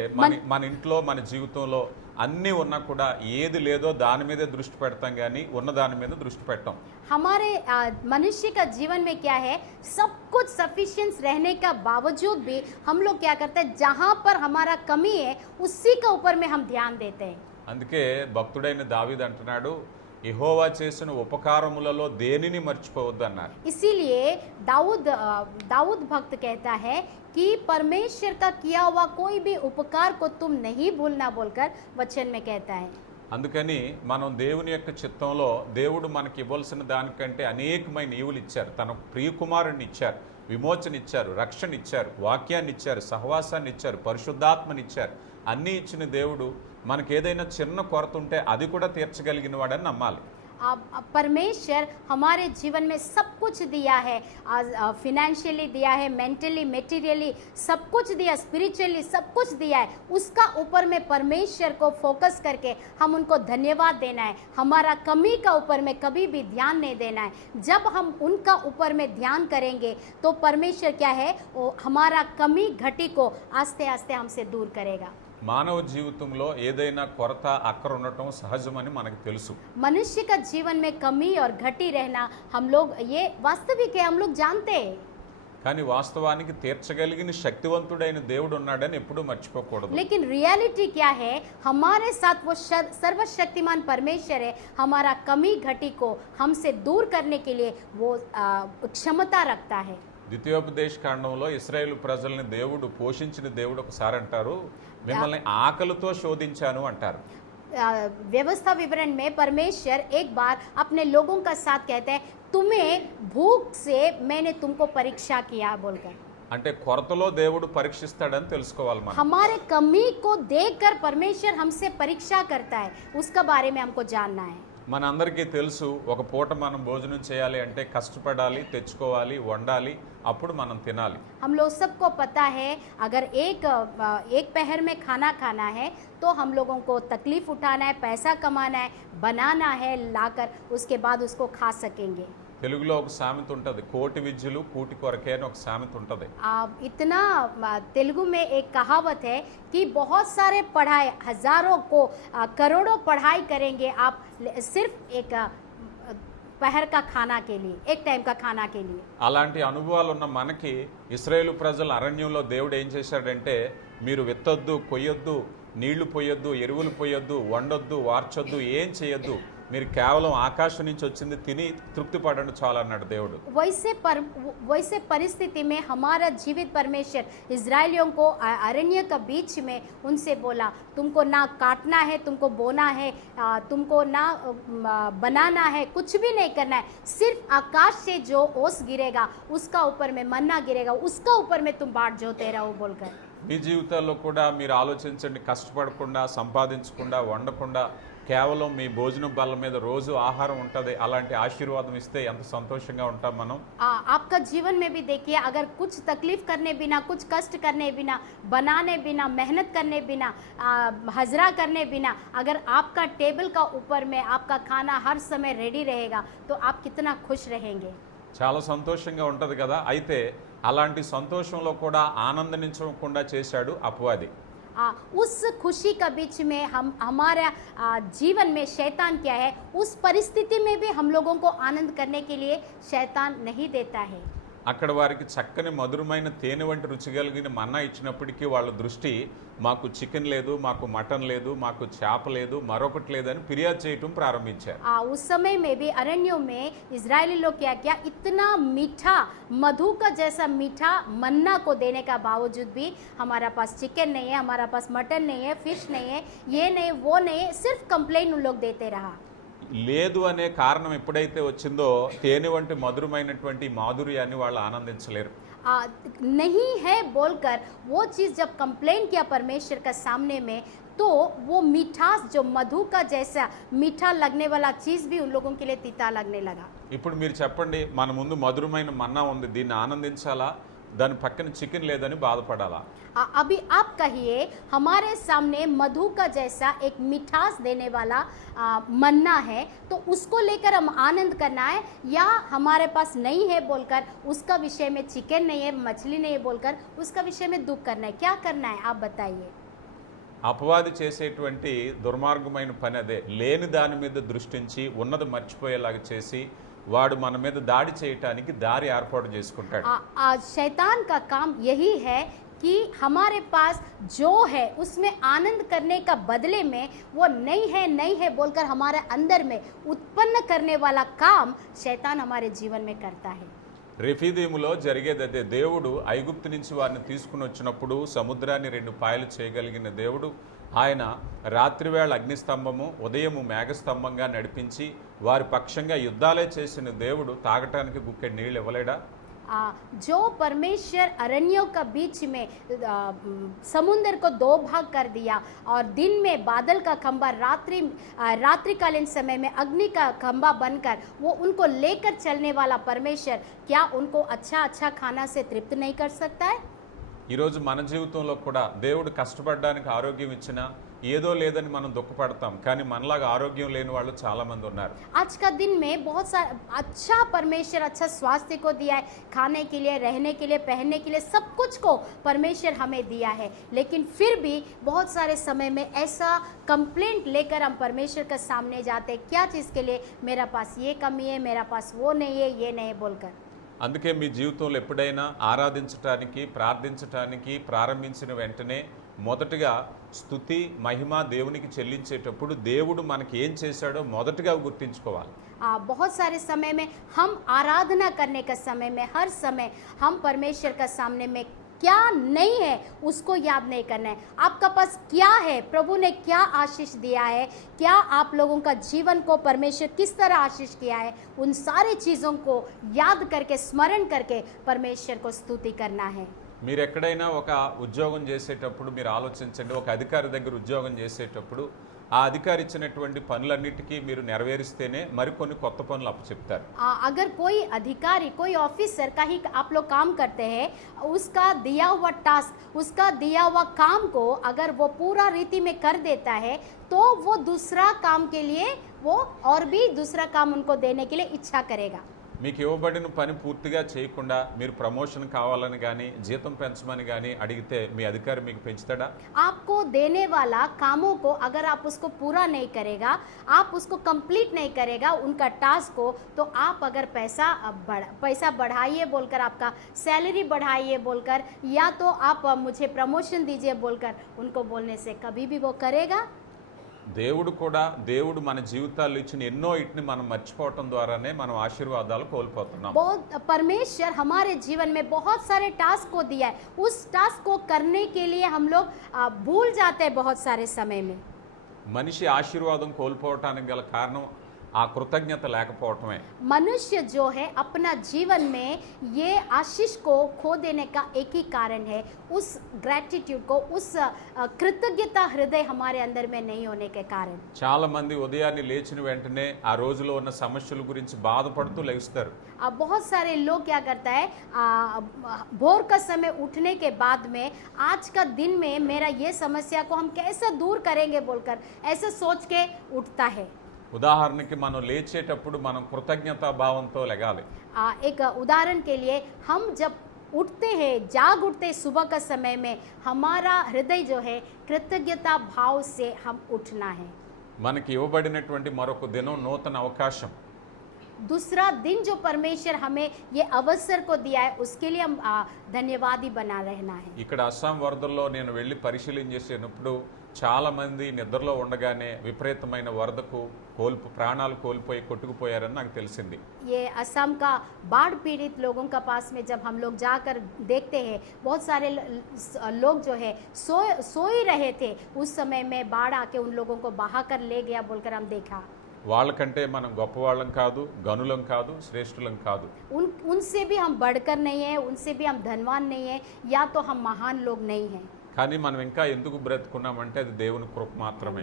మన ఇంట్లో మన జీవితంలో అన్నీ ఉన్నా కూడా ఏది లేదో దాని మీదే దృష్టి పెడతాం కానీ ఉన్న దాని మీద దృష్టి పెట్టాం. हमारे मनुष्य का जीवन में क्या है, सब कुछ सफिशिएंस रहने का बावजूद भी हम लोग क्या करते हैं, जहाँ पर हमारा कमी है उसी का ऊपर में हम ध्यान देते हैं. అందుకే భక్తుడైన దావీదు అంటున్నాడు, యెహోవా చేసిన ఉపకారములలో దేనిని మర్చిపోవద్దు అన్నారు. इसीलिए दाऊद भक्त कहता है कि परमेश्वर का किया हुआ कोई भी उपकार को तुम नहीं भूलना बोलकर वचन में कहता है. అందుకని మనం దేవుని యొక్క చిత్తంలో దేవుడు మనకి ఇవ్వాల్సిన దానికంటే అనేకమైన ఈవులు ఇచ్చారు. తన ప్రియకుమారుని ఇచ్చారు, విమోచన ఇచ్చారు, రక్షణ ఇచ్చారు, వాక్యాన్ని ఇచ్చారు, సహవాసాన్ని ఇచ్చారు, పరిశుద్ధాత్మని ఇచ్చారు. అన్నీ ఇచ్చిన దేవుడు మనకి ఏదైనా చిన్న కొరత ఉంటే అది కూడా తీర్చగలిగిన వాడని నమ్మాలి. परमेश्वर हमारे जीवन में सब कुछ दिया है, फिनेंशियली दिया है, मेंटली मेटीरियली सब कुछ दिया, स्पिरिचुअली सब कुछ दिया है. उसका ऊपर में परमेश्वर को फोकस करके हम उनको धन्यवाद देना है. हमारा कमी का ऊपर में कभी भी ध्यान नहीं देना है. जब हम उनका ऊपर में ध्यान करेंगे तो परमेश्वर क्या है, वो हमारा कमी घटी को आस्ते आस्ते हमसे दूर करेगा. మానవ జీవితంలో ఏదైనా కొరత అక్కర ఉండటం సహజమని మనకు తెలుసు. मनुष्य का जीवन में कमी और घटी रहना हम लोग ये वास्तविक है, हम लोग जानते हैं. కానీ వాస్తవానికి తీర్చగలిగిన శక్తివంతుడైన దేవుడు ఉన్నాడని ఎప్పుడూ మర్చిపోకూడదు. लेकिन रियलिटी क्या है, हमारे साथ वो सर्वशक्तिमान परमेश्वर है. हमारा कमी घटी को हमसे दूर करने के लिए वो क्षमता रखता है. ద్వితీయోపదేశ కాండంలో ఇశ్రాయేలు ప్రజల్ని దేవుడు పోషించిన దేవుడు ఒకసారి అంటారు, మిమ్మల్ని ఆకలితో శోధించాను అంటారు. व्यवस्था विवरण में परमेश्वर एक बार अपने लोगों का साथ कहते हैं, तुम्हें भूख से मैंने तुमको परीक्षा किया बोलकर. అంటే కొరతలో దేవుడు పరీక్షిస్తాడని తెలుసుకోవాలి మనం. हमारे कमी को देखकर परमेश्वर हमसे परीक्षा करता है, उसका बारे में हमको जानना है. మనందరికీ తెలుసు, ఒక పూట మనం భోజనం చేయాలి అంటే కష్టపడాలి, తెచ్చుకోవాలి, వండాలి, అప్పుడు మనం తినాలి. हम लोग सबको पता है, अगर एक पहर में खाना खाना है तो हम लोगों को तकलीफ उठाना है, पैसा कमाना है, बनाना है लाकर, उसके बाद उसको खा सकेंगे. తెలుగులో ఒక సామెత ఉంటుంది, కోటి విద్యలు కూటి కొరకే అని ఒక సామెత ఉంటుంది. इतना तेलुगु में एक कहावत है कि बहुत सारे पढ़ाई, हजारों को करोड़ों पढ़ाई करेंगे आप सिर्फ एक पहर का खाना के लिए, एक टाइम का खाना के लिए. అలాంటి అనుభవాలు ఉన్న మనకి ఇశ్రాయేలు ప్రజల అరణ్యంలో దేవుడు ఏం చేశాడంటే, మీరు విత్తొద్దు, కొయ్యొద్దు, నీళ్లు పోయొద్దు, ఎరువులు పోయొద్దు, వండొద్దు, వార్చొద్దు, ఏం చేయొద్దు, మీరు కేవలం ఆకాశం నుంచి వచ్చింది తిని తృప్తి పడండి చాలు అన్నాడు దేవుడు. वैसे परिस्थिति में हमारा जीवित परमेश्वर इजरायलियों को अरण्य का बीच में उनसे बोला, तुमको ना काटना है, तुमको बोना है, तुमको ना बनाना है, कुछ भी नहीं करना है, सिर्फ आकाश से जो ओस गिरेगा उसका ऊपर में मन्ना गिरेगा, उसका ऊपर में तुम बाट जोते रहो बोलकर. మీ జీవితాల్లో కూడా మీరు ఆలోచించండి, కష్టపడకుండా, సంపాదించకుండా, వండకుండా కేవలం మీ భోజనం బల్ల మీద రోజు ఆహారం ఉంటుంది, అలాంటి ఆశీర్వాదం ఇస్తే ఎంత సంతోషంగా ఉంటాం మనం. आपका जीवन में भी देखिए, अगर कुछ तकलीफ करने बिना, कुछ कष्ट करने बिना, बनाने बिना, मेहनत करने बिना, हजरा करने बिना, अगर आपका टेबल का ऊपर में आपका खाना हर समय रेडी रहेगा तो आप कितना खुश रहेंगे. చాలా సంతోషంగా ఉంటుంది కదా. అయితే అలాంటి సంతోషంలో కూడా ఆనందించకుండా చేశాడు అపవాది. उस खुशी का बीच में हमारा जीवन में शैतान क्या है, उस परिस्थिति में भी हम लोगों को आनंद करने के लिए शैतान नहीं देता है. అక్కడ వారికి చక్కని మధురమైన తేనె వంటి రుచి కలిగిన మన్నా ఇచ్చినప్పటికీ వాళ్ళ దృష్టి మాకు చికెన్ లేదు, మాకు మటన్ లేదు, మాకు చేప లేదు, మరొకటి లేదని ఫిర్యాదు చేయటం ప్రారంభించారు. उस समय में भी अरण्यों में इजरायली लोग क्या किया, इतना मीठा मधु का जैसा मीठा मन्ना को देने का बावजूद भी हमारा पास चिकन नहीं है, हमारा पास मटन नहीं है, फिश नहीं है, ये नहीं वो नहीं है, सिर्फ कंप्लेन उन लोग देते रहा. లేదు అనే కారణం ఎప్పుడైతే వచ్చిందో తేనె వంటి మధురమైనటువంటి మాధుర్యాన్ని వాళ్ళు ఆనందించలేరు. नहीं है बोलकर वो चीज़ जब कंप्लेन किया परमेश्वर का सामने में, तो वो मिठास जो मधु का जैसा मीठा लगने वाला चीज़ भी उन लोगों के लिए तीता लगने लगा. ఇప్పుడు మీరు చెప్పండి, మన ముందు మధురమైన మన్నా ఉంది, దీన్ని ఆనందించాలా, దాని పక్కన చికెన్ లేదని బాధపడాలా? अभी आप कहिए, हमारे सामने मधु का जैसा एक मिठास देने वाला मन्ना है, तो उसको लेकर हम आनंद करना है, या हमारे पास नहीं है बोलकर उसका विषय में चिकन नहीं है, मछली नहीं है बोलकर उसका विषय में दुख करना है? क्या करना है आप बताइए. అపవాది చేసేటువంటి దుర్మార్గమైన పని అదే. లేని దాని మీద దృష్టించి ఉన్నది మర్చిపోయేలాగా చేసి వాడు మన మీద దాడి చేయటానికి దారి ఏర్పాటు చేసుకుంటాడు. शैतान का काम यही है कि हमारे पास जो है उसमें आनंद करने का बदले में वो नहीं है बोलकर हमारे अंदर में उत्पन्न करने वाला काम शैतान हमारे जीवन में करता है. రెఫీదీములో జరిగేది అదే. దేవుడు ఐగుప్తు నుంచి వారిని తీసుకుని వచ్చినప్పుడు సముద్రాన్ని 2 పాయలు చేయగలిగిన దేవుడు, ఆయన రాత్రివేళ అగ్నిస్తంభము, ఉదయము మేఘస్తంభంగా నడిపించి వారి పక్షంగా యుద్ధాలే చేసిన దేవుడు తాగటానికి గుక్కెడు నీళ్ళు ఇవ్వలేడా? जो परमेश्वर अरण्यों का बीच में समुद्र को 2 भाग कर दिया और दिन में बादल का खंबा, रात्रिकालीन समय में अग्नि का खंबा बनकर वो उनको लेकर चलने वाला परमेश्वर, क्या उनको अच्छा खाना से तृप्त नहीं कर सकता है? ఈరోజు మన జీవితంలో కూడా దేవుడు కష్టపడడానికి ఆరోగ్యం ఇచ్చినా ఏదో లేదని మనం దుఃఖపడతాం, కానీ మనలాగా ఆరోగ్యం లేని వాళ్ళు చాలా మంది ఉన్నారు. आज का दिन में बहुत सारा अच्छा परमेश्वर अच्छा स्वास्थ्य को दिया है, खाने के लिए, रहने के लिए, पहनने के लिए, सब कुछ को परमेश्वर हमें दिया है, लेकिन फिर भी बहुत सारे समय में ऐसा कंप्लेंट लेकर हम परमेश्वर के सामने जाते, क्या चीज़ के लिए, मेरा पास ये कमी है, मेरा पास वो नहीं है, ये नहीं बोलकर. అందుకే మీ జీవితంలో ఎప్పుడైనా ఆరాధించటానికి, ప్రార్థించటానికి ప్రారంభించిన వెంటనే మొదటగా స్తుతి మహిమ దేవునికి చెల్లించేటప్పుడు దేవుడు మనకి ఏం చేశాడో మొదటగా గుర్తించుకోవాలి. बहुत सारे समय में हम आराधना करने का समय में हर समय हम परमेश्वर का सामने में क्या नहीं है उसको याद नहीं करना है. आपका पास क्या है, प्रभु ने क्या आशीष दिया है, क्या आप लोगों का जीवन को परमेश्वर किस तरह आशीष किया है, उन सारी चीज़ों को याद करके स्मरण करके परमेश्वर को स्तुति करना है. మీరు ఎక్కడైనా ఒక ఉద్యోగం చేసేటప్పుడు మీరు ఆలోచించండి, ఒక అధికారి దగ్గర ఉద్యోగం చేసేటప్పుడు ఆ అధికారి ఇచ్చినటువంటి పనులన్నిటికీ మీరు నెరవేరిస్తేనే మరికొన్ని కొత్త పనులు అప్పచెప్తారు. अगर कोई अधिकारी, कोई ऑफिसर का ही आप लोग काम करते हैं, उसका दिया हुआ टास्क, उसका दिया हुआ काम को अगर वो पूरा रीति में कर देता है तो वो दूसरा काम के लिए वो और भी दूसरा काम उनको देने के लिए इच्छा करेगा. మీకు ఇవ్వబడిన పని పూర్తిగా చేయకుండా మీరు ప్రమోషన్ కావాలని కానీ జీతం పెంచమని కానీ అడిగితే మీ అధికారి మీకు పెంచుతాడా? आपको देने वाला कामों को अगर आप उसको पूरा नहीं करेगा, आप उसको कंप्लीट नहीं करेगा उनका टास्क को, तो आप अगर पैसा बढ़ाइए बोलकर, आपका सैलरी बढ़ाइए बोलकर, या तो आप मुझे प्रमोशन दीजिए बोलकर उनको बोलने से कभी भी वो करेगा? దేవుడు కూడా, దేవుడు మన జీవితాల్లో ఇచ్చిన ఎన్నో ఇట్ని మనం మర్చిపోవటం ద్వారానే మనం ఆశీర్వాదాలు కోల్పోతున్నాం. बहुत परमेश्वर हमारे जीवन में बहुत सारे टास्क को दिया है, उस टास्क को करने के लिए हम लोग भूल जाते हैं बहुत सारे समय में. మనిషి ఆశీర్వాదం కోల్పోవటానికి గల కారణం ఆ కృతజ్ఞత లేకపోవటమే. मनुष्य जो है अपना जीवन में ये आशीष को खो देने का एक ही कारण है, उस ग्रैटिट्यूड को, उस कृतज्ञता हृदय हमारे अंदर में नहीं होने के कारण। చాలా మంది ఉదయాన్నే లేచిన వెంటనే ఆ రోజులో ఉన్న సమస్యల గురించి బాధపడుతూ లేస్తారు. अब बहुत सारे लोग क्या करता है, भोर का समय उठने के बाद में आज का दिन में मेरा ये समस्या को हम कैसे दूर करेंगे बोलकर ऐसे सोच के उठता है। ఉదాహరణకి మనం లేచేటప్పుడు మనం కృతజ్ఞతా భావంతో లెగాలి. एक उदाहरण के लिए हम जब उठते हैं, जाग उठते सुबह का समय में, हमारा हृदय जो है कृतज्ञता भाव से हम उठना है। మనకి ఇవ్వబడినటువంటి మరొక దినం నూతన అవకాశం. दूसरा दिन जो परमेश्वर हमें ये अवसर को दिया है, उसके लिए हम धन्यवादी बना रहना है। ఇక్కడ అస్సాం వరదల్లో నేను వెళ్ళి పరిశీలన చేసినప్పుడు చాలా మంది నిద్రలో ఉండగానే విపరీతమైన వరదకు ప్రాణాలు కోల్పోయి కొట్టుకుపోయారని నాకు తెలిసింది. ये असम का बाढ़ पीड़ित लोगों का पास में जब हम लोग जाकर देखते हैं, बहुत सारे लोग जो है सो ही रहे थे, उस समय में बाढ़ आके उन लोगों को बहा कर ले गया बोलकर हम देखा। వాళ్ళకంటే మనం గొప్పవాళ్ళం కాదు, గనులం కాదు, శ్రేష్ఠులం కాదు. उनसे भी हम बढ़कर नहीं है, उनसे भी हम धनवान नहीं है, या तो हम महान लोग नहीं हैं। కానీ మనం ఇంకా ఎందుకు బ్రతుకున్నామంటే అది దేవుని కృప మాత్రమే.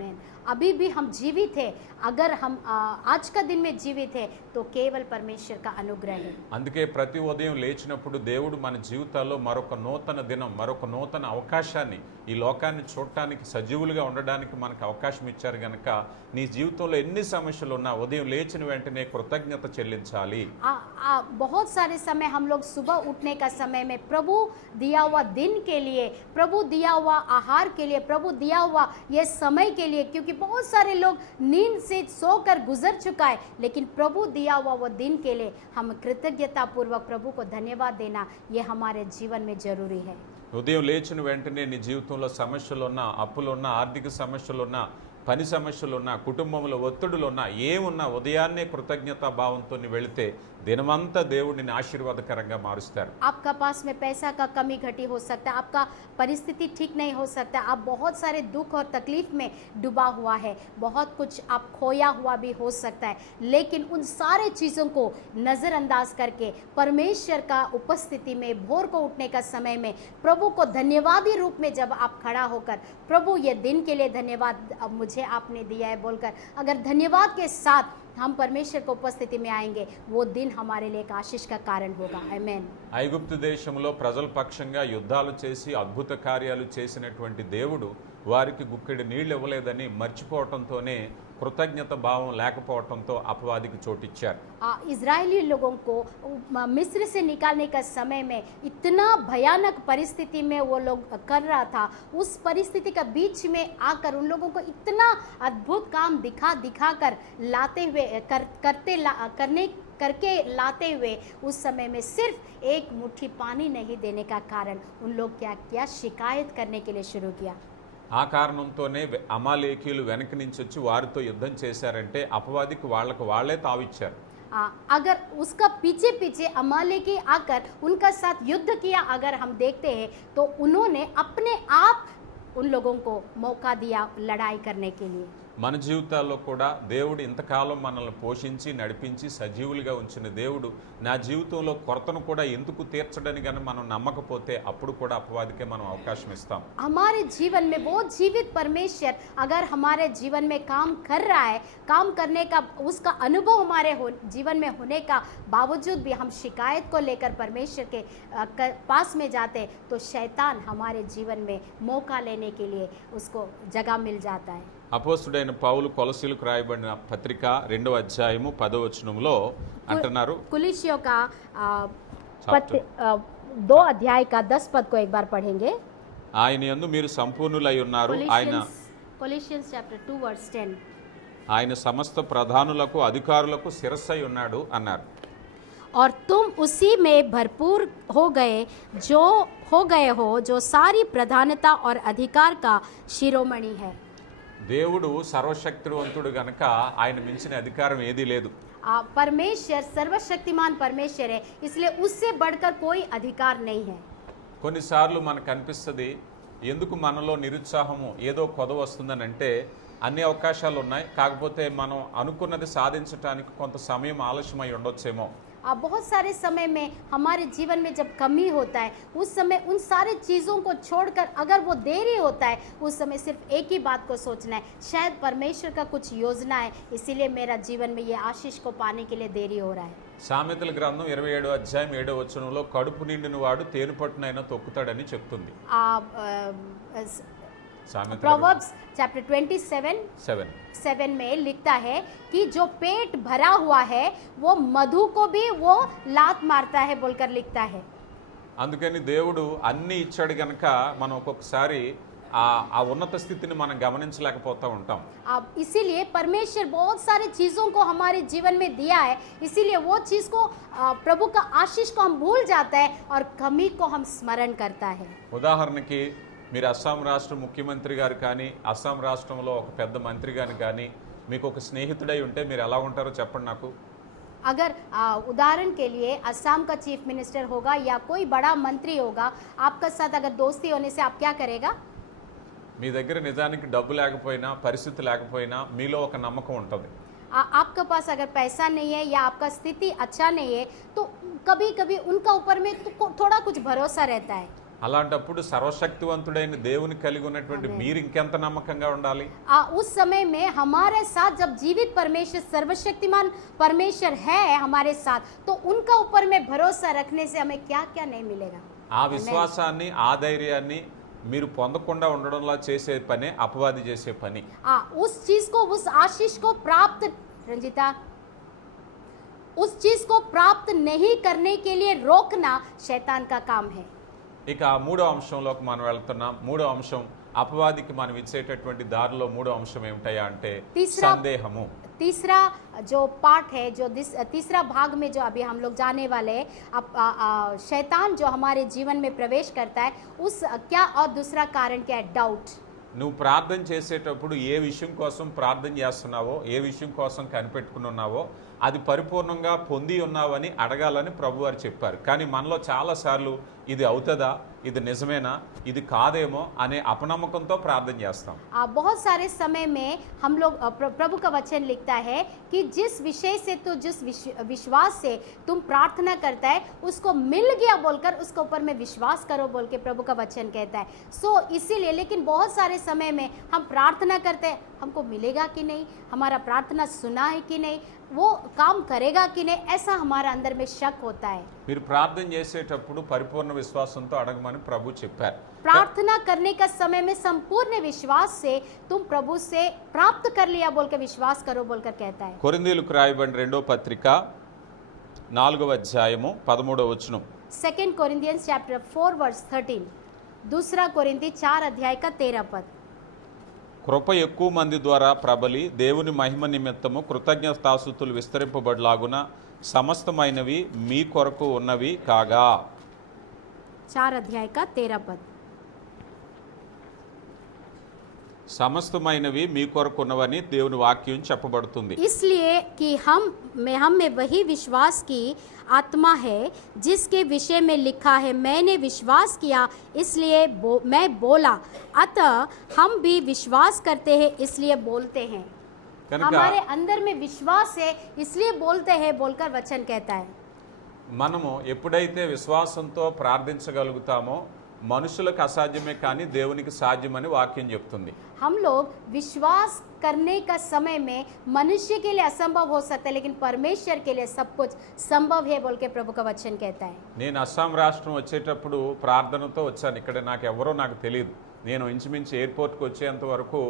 अभी भी हम जीवित है, अगर हम आज का दिन में जीवित है तो केवल परमेश्वर का अनुग्रह है। అందుకే ప్రతి ఉదయం లేచినప్పుడు దేవుడు మన జీవితాల్లో మరొక నూతన దినం, మరొక నూతన అవకాశాన్ని, ఈ లోకాన్ని చూడటానికి, సజీవులుగా ఉండడానికి మనకు అవకాశం ఇచ్చారు గనక నీ జీవితంలో ఎన్ని సమస్యలు ఉన్నా ఉదయం లేచిన వెంటనే కృతజ్ఞత చెల్లించాలి. बहुत सारे समय हम लोग सुबह उठने का समय में प्रभु दिया हुआ दिन के लिए, प्रभु दिया हुआ आहार के लिए, प्रभु दिया हुआ ये समय के लिए, क्योंकि बहुत सारे लोग नींद से सोकर गुजर चुका है, लेकिन प्रभु दिया हुआ वो दिन के लिए हम कृतज्ञता पूर्वक प्रभु को धन्यवाद देना, ये हमारे जीवन में जरूरी है। ఉదయం లేచిన వెంటనే నీ జీవితంలో సమస్యలున్నా, అప్పులున్నా, ఆర్థిక సమస్యలున్నా, పని సమస్యలున్నా, కుటుంబంలో ఒత్తిడులున్నా, ఏమున్నా ఉదయాన్నే కృతజ్ఞతా భావంతో వెళితే దినమంతా దేవుడిని ఆశీర్వాదకరంగా మారుస్తారు. आपका पास में पैसा का कमी घटी हो सकता है, आपका परिस्थिति ठीक नहीं हो सकता, आप बहुत सारे दुख और तकलीफ में डूबा हुआ है, बहुत कुछ आप खोया हुआ भी हो सकता है, लेकिन उन सारे चीज़ों को नज़रअंदाज करके परमेश्वर का उपस्थिति में भोर को उठने का समय में प्रभु को धन्यवादी रूप में जब आप खड़ा होकर प्रभु ये दिन के लिए धन्यवाद मुझे आपने दिया है बोलकर अगर धन्यवाद के साथ हम परमेश्वर को उपस्थिति में आएंगे, वो दिन हमारे लिए एक आशीष का कारण होगा। आमीन। ఐగుప్తు దేశంలో ప్రజల పక్షంగా యుద్ధాలు చేసి అద్భుత కార్యాలు చేసినటువంటి దేవుడు వారికి గుక్కెడి నీళ్లు ఇవ్వలేదని మర్చిపోవటంతోనే కృతజ్ఞత భావం లేకపోవటంతో అపవాదికి చోటిచ్చారు. इजरायली लोगों को मिस्र से निकालने का समय में इतना भयानक परिस्थिति में वो लोग कर रहा था, उस परिस्थिति का बीच में आकर उन लोगों को इतना अद्भुत काम दिखा कर लाते हुए करके लाते हुए उस समय में सिर्फ एक मुट्ठी पानी नहीं देने का कारण उन लोग क्या किया, शिकायत करने के लिए शुरू किया। ఆ కారణంతోనే అమాలేకీయులు వెనక నుంచి వచ్చి వారితో యుద్ధం చేశారంటే అపవాదికి వాళ్ళే తావిచ్చారు. अगर उसका पीछे पीछे अमालेकी आकर उनका साथ युद्ध किया, अगर हम देखते हैं तो उन्होंने अपने आप उन लोगों को मौका दिया लड़ाई करने के लिए। మన జీవితాల్లో కూడా దేవుడు ఇంతకాలం మనల్ని పోషించి నడిపించి సజీవులుగా ఉంచిన దేవుడు నా జీవితంలో కొరతను కూడా ఎందుకు తీర్చడని కానీ మనం నమ్మకపోతే అప్పుడు కూడా అపవాదికే మనం అవకాశం ఇస్తాం. हमारे जीवन में वो जीवित परमेश्वर अगर हमारे जीवन में काम कर रहा है, काम करने का उसका अनुभव हमारे जीवन में होने का बावजूद भी हम शिकायत को लेकर परमेश्वर के पास में जाते तो शैतान हमारे जीवन में मौका लेने के लिए उसको जगह मिल जाता है। అపోస్తుడైన పౌలు కొలసీలకు రాయబడిన పత్రిక 2వ అధ్యాయము 10వ వచనంలో అంటున్నారు, कुलिसियों का 2 अध्याय का 10 पद को एक बार पढ़ेंगे। ఆయన యందు మీరు సంపూర్ణులై ఉన్నారు, Colossians chapter 2 verse 10। ఆయన సమస్త ప్రధానులకు అధికారులకు శిరస్సై ఉన్నాడు అన్నారు. और तुम उसी में भरपूर हो गए हो जो सारी प्रधानता और अधिकार का शिरोमणि है। దేవుడు సర్వశక్తివంతుడు గనక ఆయన మించిన అధికారం ఏదీ లేదు. परमेश्वर सर्वशक्तिमान परमेश्वर है, इसलिए उससे बढ़कर कोई अधिकार नहीं है। కొన్నిసార్లు మనకు అనిపిస్తుంది ఎందుకు మనలో నిరుత్సాహము ఏదో కొదవ వస్తుందని అంటే అన్ని అవకాశాలు ఉన్నాయి, కాకపోతే మనం అనుకున్నది సాధించడానికి కొంత సమయం ఆలస్యమై ఉండొచ్చేమో. बहुत सारे समय में हमारे जीवन में जब कमी होता है, उस समय उन सारे चीज़ों को छोड़कर अगर वो देरी होता है, उस समय सिर्फ एक ही बात को सोचना है, शायद परमेश्वर का कुछ योजना है, इसीलिए मेरा जीवन में ये आशीष को पाने के लिए देरी हो रहा है। సామెతల గ్రంథం 27వ అధ్యాయం 7వ వచనంలో కడుపు నిండిన వాడు తేనెపట్టునైనా తొక్కుతాడని చెప్తుంది. సామెతల प्रोवर्ब्स चैप्टर 27 में लिखता है कि जो पेट भरा हुआ है वो मधु को भी वो लात मारता है बोलकर लिखता है। అందుకని దేవుడు అన్ని ఇచ్చాడు గనక మనం ఒక్కొక్కసారి ఆ ఉన్నత స్థితిని మనం గమనించలేకపోతూ ఉంటాం. इसीलिए परमेश्वर बहुत सारी चीज़ों को हमारे जीवन में दिया है, इसीलिए वो चीज़ को प्रभु का आशीष को हम भूल जाता है और कमी को हम स्मरण करता है। ఉదాహరణకి మీరు అస్సాం రాష్ట్ర ముఖ్యమంత్రి గారు కానీ అస్సాం రాష్ట్రంలో ఒక పెద్ద మంత్రి గారు కానీ మీకు ఒక స్నేహితుడై ఉంటే మీరు ఎలా ఉంటారో చెప్పండి నాకు. अगर उदाहरण के लिए असम का चीफ मिनिस्टर होगा या कोई बड़ा मंत्री होगा, आपका साथ अगर दोस्ती होने से आप क्या करेगा? మీ దగ్గర నిజానికి డబ్బు లేకపోయినా పరిస్థితి లేకపోయినా మీలో ఒక నమ్మకం ఉంటుంది. आपके पास अगर पैसा नहीं है या आपका स्थिति अच्छा नहीं है तो कभी कभी उनका ऊपर में तो थोड़ा कुछ भरोसा रहता है। అలాంటప్పుడు సర్వశక్తివంతుడైన దేవుని కలిగి ఉన్నటువంటి మీరు ఇంకెంత నమ్మకంగా ఉండాలి. उस समय में हमारे साथ जब जीवित परमेश्वर सर्वशक्तिमान परमेश्वर है हमारे साथ, तो उनका ऊपर में भरोसा रखने से हमें क्या क्या नहीं मिलेगा. ఆ విశ్వాసాన్ని ఆ ధైర్యాన్ని మీరు పొందకుండా ఉండడంలో చేసే పనే అపవాది చేసే పని. उस चीज को, उस आशीष को प्राप्त, रंजिता, उस चीज को प्राप्त नहीं करने के लिए रोकना शैतान का काम है. ఇక మూడో అంశంలోకి మనం వెళ్తున్నాం. మూడో అంశం అపవాదికి మనం ఇచ్చేటటువంటి దారిలో మూడో అంశం ఏమిటయా అంటే సందేహము. तीसरा जो पार्ट है, जो तीसरा भाग में जो अभी हम लोग जाने वाले हैं, शैतान जो हमारे जीवन में प्रवेश करता है, उस क्या और दूसरा कारण क्या है? डाउट. నువ్వు ప్రార్థన చేసేటప్పుడు ఏ విషయం కోసం ప్రార్థన చేస్తున్నావో, ఏ విషయం కోసం కనిపెట్టుకుని ఉన్నావో అది పరిపూర్ణంగా పొంది ఉన్నావని అడగాలని ప్రభువారు చెప్పారు. కానీ మనలో చాలాసార్లు ఇది అవుతుందా, ఇది నిజమేనా, ఇది కాదేమో అనే అపనమ్మకంతో ప్రార్థన చేస్తాం. बहुत सारे समय में हम लोग प्रभु का वचन लिखता है कि जिस विषय से तो जिस विश्वास से तुम प्रार्थना करता है उसको मिल गया बोलकर उसके ऊपर में विश्वास करो बोल के प्रभु का वचन कहता है. सो इसीलिए लेकिन बहुत सारे समय में हम प्रार्थना करते हैं, हमको मिलेगा कि नहीं, हमारा प्रार्थना सुना है कि नहीं, वो काम करेगा कि नहीं, ऐसा हमारा अंदर में शक होता है. మీరు ప్రార్థన చేసేటప్పుడు పరిపూర్ణ విశ్వాసంతో అడగమని ప్రభు చెప్పారు. प्रार्थना करने का समय में संपूर्ण विश्वास से तुम प्रभु से प्राप्त कर लिया बोल के विश्वास करो बोलकर कहता है. కొరింథీయులకు రాయబడిన రెండో పత్రిక 4వ అధ్యాయము 13వ వచనం. 2 Corinthians chapter 4 verse 13. दूसरा कोरिन्थी 4 अध्याय का 13 पद. కృప ఎక్కువ మంది ద్వారా ప్రబలి దేవుని మహిమ నిమిత్తము కృతజ్ఞతాస్తుతులు విస్తరింపబడలాగున సమస్తమైనవి మీ కొరకు ఉన్నవి కాగా. 4 अध्याय का 13 पद. సమస్తమైనవి మీ కొరకు ఉన్నవని దేవుని వాక్యం చెప్పబడుతుంది. इसलिए कि हम में वही विश्वास की आत्मा है जिसके विषय में लिखा है, मैंने विश्वास किया इसलिए मैं बोला, अतः हम भी विश्वास करते हैं इसलिए बोलते हैं. हमारे अंदर में विश्वास है इसलिए बोलते हैं बोलकर वचन कहता है. మనము ఎప్పుడైతే విశ్వాసంతో ప్రార్థించగలుగుతామో మనుషులకు అసాధ్యమే కానీ దేవునికి సాధ్యమని వాక్యం చెప్తుంది. हम लोग विश्वास करने का समय में मनुष्य के लिए असंभव हो सकता है लेकिन परमेश्वर के लिए सब कुछ संभव है बोल के प्रभु का वचन कहता है. నేను అస్సాం రాష్ట్రం వచ్చేటప్పుడు ప్రార్థనతో వచ్చాను. ఇక్కడ నాకు తెలియదు. నేను ఇంచుమించు ఎయిర్పోర్ట్కి వచ్చేంత వరకు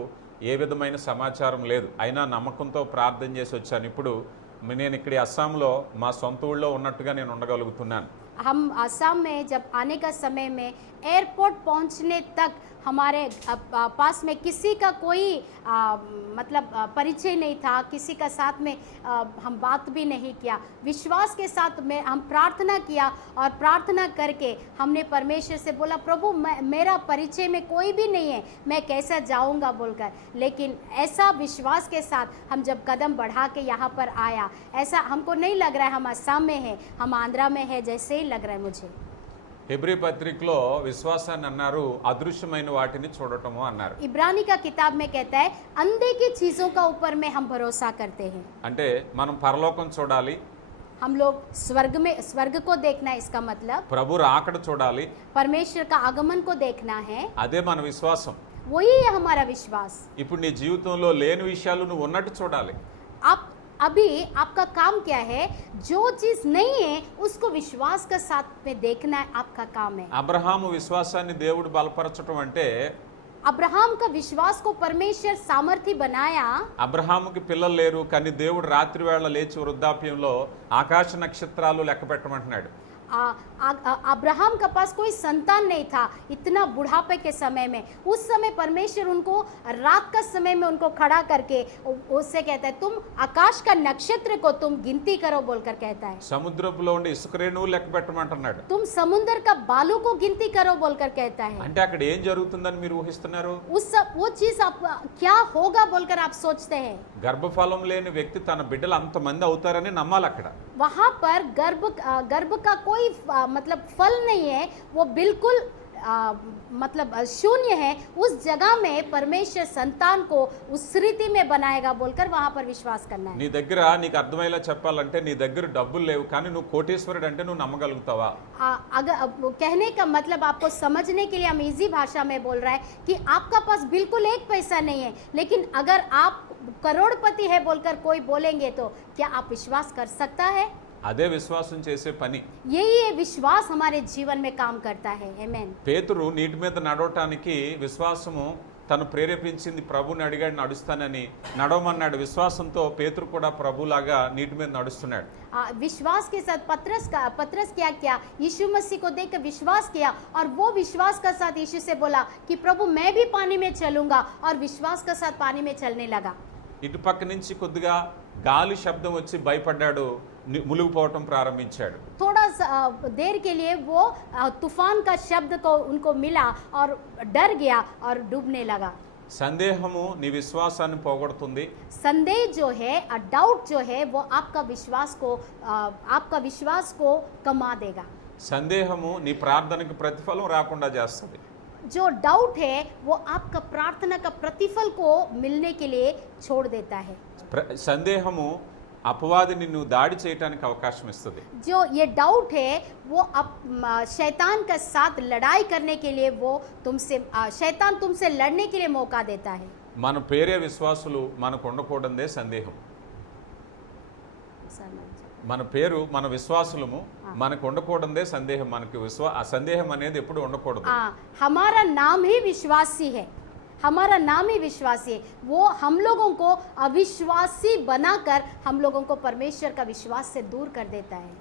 ఏ విధమైన సమాచారం లేదు. అయినా నమ్మకంతో ప్రార్థన చేసి వచ్చాను. ఇప్పుడు నేను ఇక్కడ అస్సాంలో మా సొంత ఊళ్ళో ఉన్నట్టుగా నేను ఉండగలుగుతున్నాను. हम आसाम में जब आने का समय में एयरपोर्ट पहुंचने तक हमारे पास में किसी का कोई मतलब परिचय नहीं था, किसी का साथ में हम बात भी नहीं किया. विश्वास के साथ में हम प्रार्थना किया और प्रार्थना करके हमने परमेश्वर से बोला, प्रभु मेरा परिचय में कोई भी नहीं है, मैं कैसा जाऊंगा बोलकर. लेकिन ऐसा विश्वास के साथ हम जब कदम बढ़ा के यहाँ पर आया, ऐसा हमको नहीं लग रहा है हम असम में है, हम आंध्रा में है जैसे ही लग रहा है मुझे. హెబ్రీ పత్రికలో విశ్వాసాన్ని అన్నారు అదృశ్యమైన వాటిని చూడటము అన్నారు. इब्रानी का किताब में कहता है अंधे की चीजों का ऊपर में हम भरोसा करते हैं। అంటే మనం పరలోకం చూడాలి, हम लोग स्वर्ग को देखना है, इसका मतलब ప్రభు రాకడ చూడాలి, परमेश्वर का आगमन को देखना है, అదే మన విశ్వాసం. वही है हमारा विश्वास। ఇప్పుడు నీ జీవితంలో లేని విషయాలు నువ్వు ఉన్నట్టు చూడాలి. आप अभी आपका काम क्या है, जो चीज नहीं है उसको विश्वास के साथ में देखना है, आपका काम है। అబ్రహాము విశ్వాసాన్ని దేవుడు బలపరచడం అంటే अब्राहम का विश्वास को परमेश्वर सामर्थ्य बनाया। అబ్రహాముకి పిల్లలు లేరు, కానీ దేవుడు రాత్రి వేళ లేచి వృద్ధాప్యంలో ఆకాశ నక్షత్రాలు లెక్క పెట్టమంటున్నాడు. अब्राहम का पास कोई संतान नहीं था इतना बुढ़ापे के समय में। उस समय परमेश्वर उनको रात का समय में उनको खड़ा करके उससे कहता है तुम आकाश का नक्षत्र को तुम गिनती करो बोलकर कहता है। సముద్రపులో ఉండి ఇసుక రేణువు లెక్క పెట్టమంటున్నాడు. तुम समुद्र का बालू को गिनती करो बोलकर कहता है। అంటే అక్కడ ఏం జరుగుతుందని మీరు ఊహిస్తున్నారు? वो चीज आप क्या होगा बोलकर आप सोचते हैं। గర్భఫలం లేని వ్యక్తి తన బిడ్డలు అంతమంది అవుతారని నమ్మాలి అక్కడ. वहां पर गर्भ का कोई मतलब फल नहीं है, वो बिल्कुल मतलब शून्य है। उस जगह में परमेश्वर संतान को उस रीति में बनाएगा बोलकर वहां पर विश्वास करना है। నీ దగ్గర నీకు అర్థమయ్యేలా చెప్పాలంటే నీ దగ్గర డబ్బులు లేవు, కానీ నువ్వు కోటీశ్వరుడు అంటే నువ్వు నమ్మగలుగుతావా? अगर कहने का मतलब आपको समझने के लिए हम इजी भाषा में बोल रहा है कि आपका पास बिल्कुल एक पैसा नहीं है, लेकिन अगर आप करोड़पति है बोलकर कोई बोलेंगे तो क्या आप विश्वास कर सकता है? అదే విశ్వాసం చేసే పని. यही है विश्वास हमारे जीवन में काम करता है। आमेन। పేతురు నీటి మీద నడవటానికి విశ్వాసము తను ప్రేరేపించింది. ప్రభుని అడిగాడు నడుస్తానని, నడవమన్నాడు. విశ్వాసంతో పేతురు కూడా ప్రభులాగా నీటి మీద నడుస్తున్నాడు. विश्वास के साथ पतरस क्या किया, यीशु मसीह को देखकर विश्वास किया और वो विश्वास के साथ यीशु से बोला कि प्रभु मैं भी पानी में चलूंगा, और विश्वास के साथ पानी में चलने लगा। ఇటుపక్క నుంచి కొద్దిగా గాలి శబ్దం వచ్చి భయపడ్డాడు, మునిగిపోవటం ప్రారంభించాడు. थोड़ा देर के लिए वो तूफान का शब्द को उनको मिला और डर गया और डूबने लगा। సందేహము నీ విశ్వాసాన్ని పోగొడుతుంది. संदेह जो है, डाउट जो है, वो आपका विश्वास को कमा देगा। సందేహము నీ ప్రార్థనకు ప్రతిఫలం రాకుండా చేస్తుంది. जो डाउट है वो आपका प्रार्थना का प्रतिफल को मिलने के लिए छोड़ देता है। సందేహము అపవాది నిన్ను దాడి చేయడానికి అవకాశం ఇస్తుంది. जो ये डाउट है वो शैतान के साथ लड़ाई करने के लिए वो शैतान तुमसे लड़ने के लिए मौका देता है। మన పేరే విశ్వాసులు మనకు ఉండకూడదే సందేహం. మన పేరు మన విశ్వాసులము, మనకు ఉండకూడదే సందేహం. మనకి ఆ సందేహం అనేది ఎప్పుడు ఉండకూడదు. हमारा नाम ही विश्वासी है, हमारा नाम ही विश्वासी है। वो हम लोगों को अविश्वासी बनाकर हम लोगों को परमेश्वर का विश्वास से दूर कर देता है।